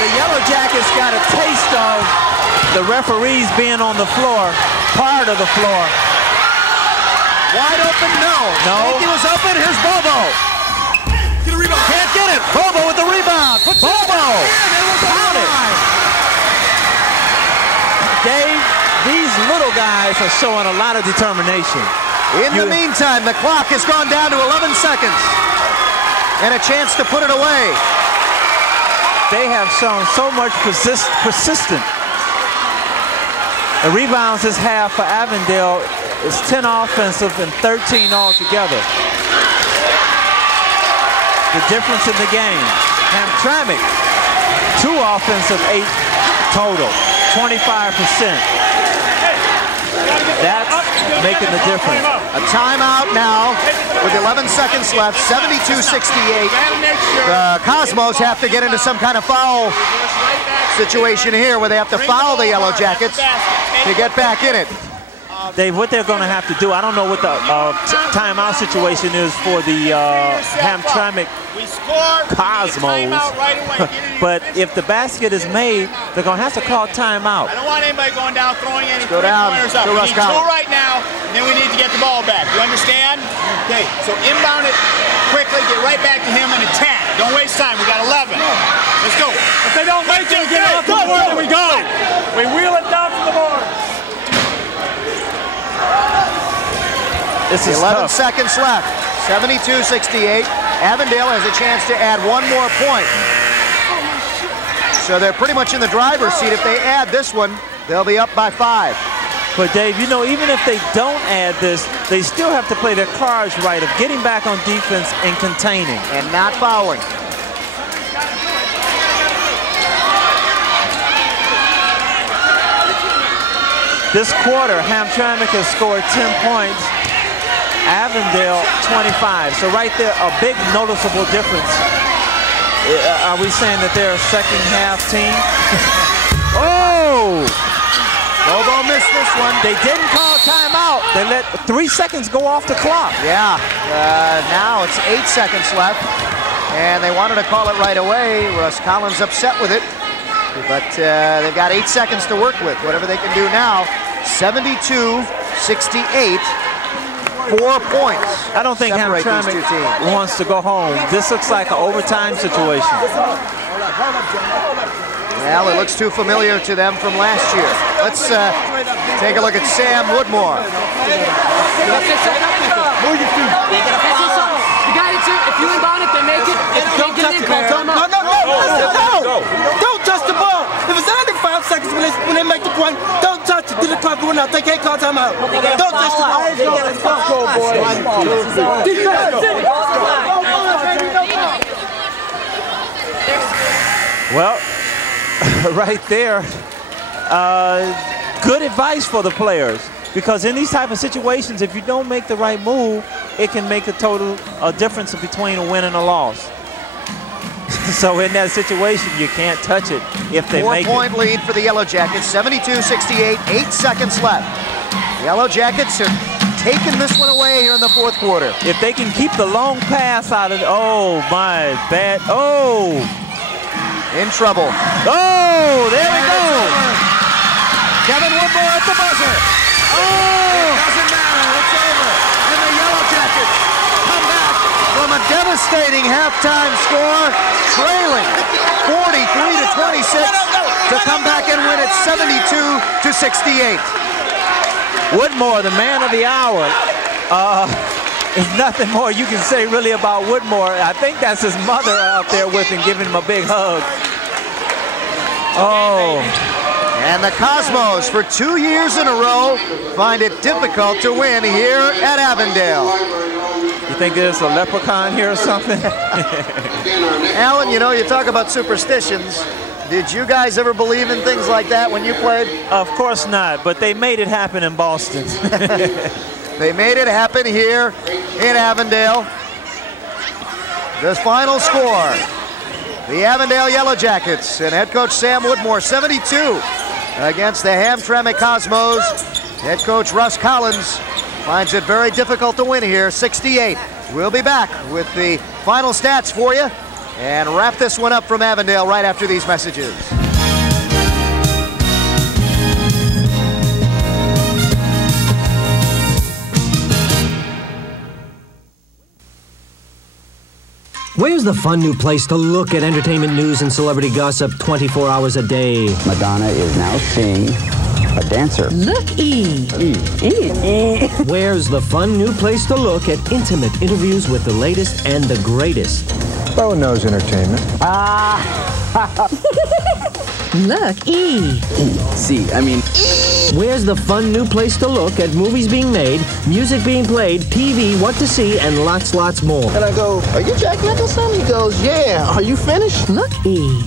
The Yellow Jackets got a taste of the referees being on the floor, part of the floor. Wide open, no. He was open. Here's Bobo. Get a rebound. Can't get it. Bobo with the rebound. Bobo. Found it. Dave, these little guys are showing a lot of determination. In the meantime, the clock has gone down to 11 seconds. And a chance to put it away. They have shown so much persistence. The rebounds this half for Avondale is 10 offensive and 13 altogether. The difference in the game. Hamtramck, 2 offensive, 8 total, 25%. That's making the difference. A timeout now with 11 seconds left, 72-68. The Cosmos have to get into some kind of foul situation here where they have to foul the Yellow Jackets to get back in it. Dave, what they're going to have to do, I don't know what the timeout situation is for the Hamtramck Cosmos, but if the basket is made, they're going to have to call timeout. I don't want anybody going down throwing any Go down. pointers up. We need 2 right now, and then we need to get the ball back. You understand? Okay, so inbound it quickly, get right back to him and attack. Don't waste time. We got 11. Let's go. If they don't make it, get off the board, then we go. We wheel it down from the board. This is 11 tough. seconds left. 72-68. Avondale has a chance to add 1 more point. So they're pretty much in the driver's seat. If they add this one, they'll be up by 5. But Dave, you know, even if they don't add this, they still have to play their cards right of getting back on defense and containing. And not fouling. This quarter, Hamtramck has scored 10 points. Avondale 25. So right there, a big noticeable difference. Are we saying that they're a second half team? Oh! Bobo missed this one. They didn't call timeout. They let 3 seconds go off the clock. Yeah, now it's 8 seconds left. And they wanted to call it right away. Russ Collins upset with it. But they've got 8 seconds to work with. Whatever they can do now. 72-68. 4 points. I don't think Hamtramck wants to go home. This looks like an overtime situation. Well, it looks too familiar to them from last year. Let's take a look at Sam Woodmore. Move your feet. You got it, if you inbound it, they make it. If you don't get it, call timeout. No. Don't touch the ball. If it's under 5 seconds when they make the point, don't touch it. Do the clock going out. They can't call timeout. Don't touch the ball. Let's go, boys. Well, right there, good advice for the players, because in these type of situations, if you don't make the right move, it can make a total difference between a win and a loss. So in that situation, you can't touch it if they make it. 4-point lead for the Yellow Jackets, 72-68, 8 seconds left. The Yellow Jackets are taking this one away here in the 4th quarter. If they can keep the long pass out of it, oh my, bad, oh. In trouble. Oh, there we go. Kevin Woodmore at the buzzer. Oh! It doesn't matter, it's over. And the Yellow Jackets come back from a devastating halftime score, trailing 43-26 to come back and win it 72-68. Woodmore, the man of the hour. There's nothing more you can say really about Woodmore. I think that's his mother out there with him, giving him a big hug. Oh. And the Cosmos, for 2 years in a row, find it difficult to win here at Avondale. You think there's a leprechaun here or something? Alan, you know, you talk about superstitions. Did you guys ever believe in things like that when you played? Of course not, but they made it happen in Boston. They made it happen here in Avondale. The final score, the Avondale Yellow Jackets and head coach Sam Woodmore, 72 against the Hamtramck Cosmos. Head coach Russ Collins finds it very difficult to win here, 68. We'll be back with the final stats for you and wrap this one up from Avondale right after these messages. Where's the fun new place to look at entertainment news and celebrity gossip 24 hours a day? Madonna is now seeing a dancer. Look E. Where's the fun new place to look at intimate interviews with the latest and the greatest? Bo-Knows Entertainment. Look E. Where's the fun new place to look at movies being made, music being played, TV, what to see, and lots more? And I go, are you Jack Nicholson? He goes, yeah. Are you finished? Look E.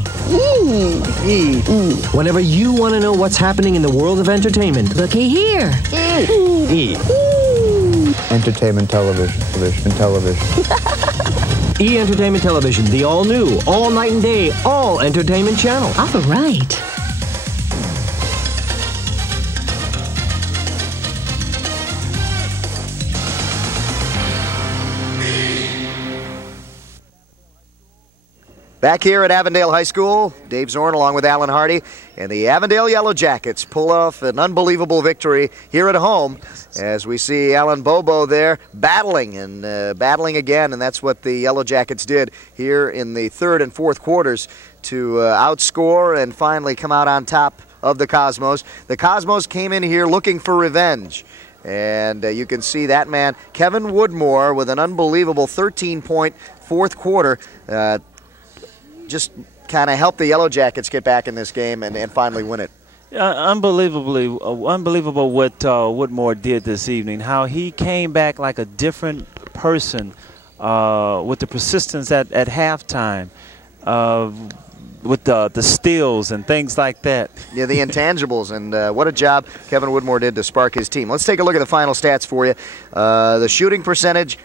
Whenever you want to know what's happening in the world of entertainment, Looky here. E. Entertainment television. E Entertainment Television, the all-new, all-night and day, all-entertainment channel. All right. Back here at Avondale High School, Dave Zorn along with Alan Hardy, and the Avondale Yellow Jackets pull off an unbelievable victory here at home as we see Alan Bobo there battling and battling again, and that's what the Yellow Jackets did here in the third and fourth quarters to outscore and finally come out on top of the Cosmos. The Cosmos came in here looking for revenge. And you can see that man, Kevin Woodmore, with an unbelievable 13-point fourth quarter, just kind of helped the Yellow Jackets get back in this game and finally win it. Unbelievable what Woodmore did this evening, how he came back like a different person with the persistence at halftime, with the steals and things like that. Yeah, the intangibles, and what a job Kevin Woodmore did to spark his team. Let's take a look at the final stats for you. The shooting percentage,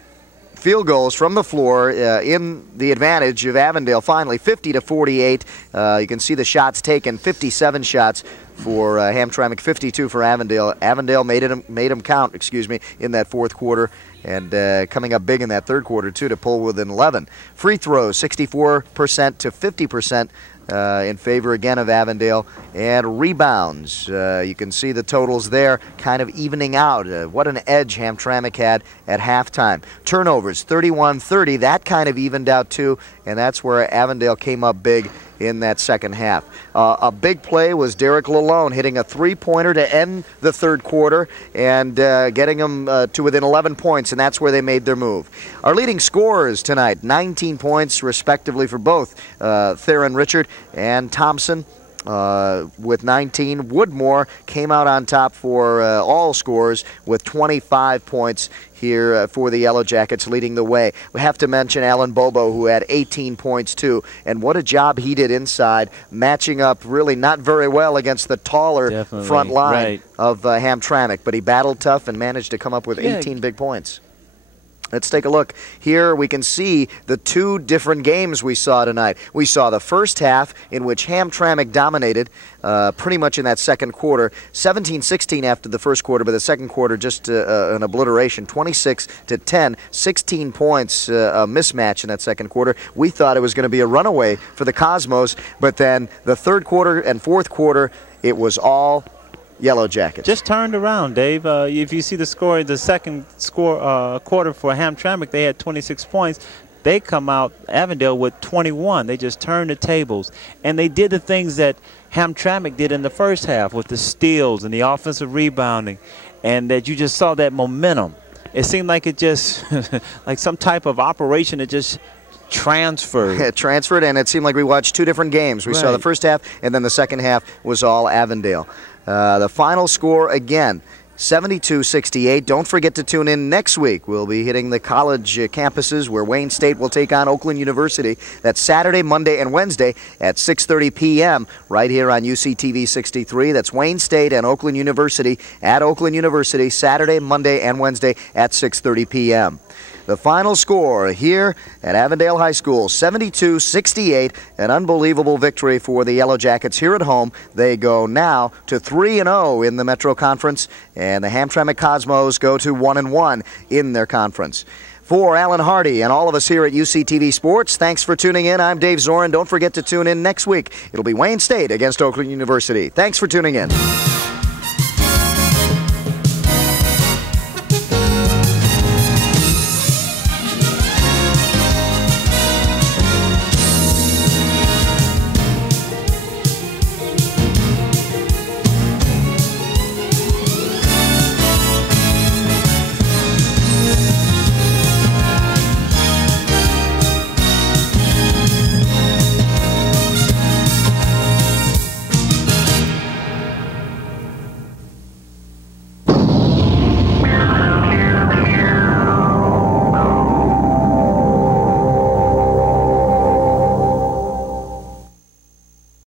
field goals from the floor in the advantage of Avondale finally, 50-48. You can see the shots taken, 57 shots for Hamtramck, 52 for Avondale. Avondale made them count, in that fourth quarter, and coming up big in that third quarter, too, to pull within 11. Free throws, 64% to 50% in favor, again, of Avondale. And rebounds, you can see the totals there kind of evening out. What an edge Hamtramck had at halftime. Turnovers, 31-30. That kind of evened out, too, and that's where Avondale came up big in that second half. A big play was Derek Lalone hitting a three-pointer to end the third quarter and getting them to within 11 points, and that's where they made their move. Our leading scorers tonight, 19 points respectively for both Theron Richard and Thompson. With 19. Woodmore came out on top for all scores with 25 points here for the Yellow Jackets, leading the way. We have to mention Alan Bobo, who had 18 points too, and what a job he did inside, matching up really not very well against the taller front line of Hamtramck, but he battled tough and managed to come up with 18 big points. Let's take a look. Here we can see the two different games we saw tonight. We saw the first half in which Hamtramck dominated pretty much in that second quarter. 17-16 after the first quarter, but the second quarter just an obliteration. 26-10, 16 points, a mismatch in that second quarter. We thought it was going to be a runaway for the Cosmos, but then the third quarter and fourth quarter, it was all Yellow Jackets. Just turned around, Dave. If you see the score, the second quarter for Hamtramck, they had 26 points. They come out, Avondale, with 21. They just turned the tables. And they did the things that Hamtramck did in the first half with the steals and the offensive rebounding, and that you just saw that momentum. It seemed like it just, like some type of operation that just transferred. It transferred, and it seemed like we watched two different games. We saw the first half, and then the second half was all Avondale. The final score, again, 72-68. Don't forget to tune in next week. We'll be hitting the college campuses where Wayne State will take on Oakland University. That's Saturday, Monday, and Wednesday at 6:30 p.m. right here on UCTV 63. That's Wayne State and Oakland University at Oakland University, Saturday, Monday, and Wednesday at 6:30 p.m. The final score here at Avondale High School, 72-68, an unbelievable victory for the Yellow Jackets here at home. They go now to 3-0 in the Metro Conference, and the Hamtramck Cosmos go to 1-1 in their conference. For Alan Hardy and all of us here at UCTV Sports, thanks for tuning in. I'm Dave Zorn. Don't forget to tune in next week. It'll be Wayne State against Oakland University. Thanks for tuning in.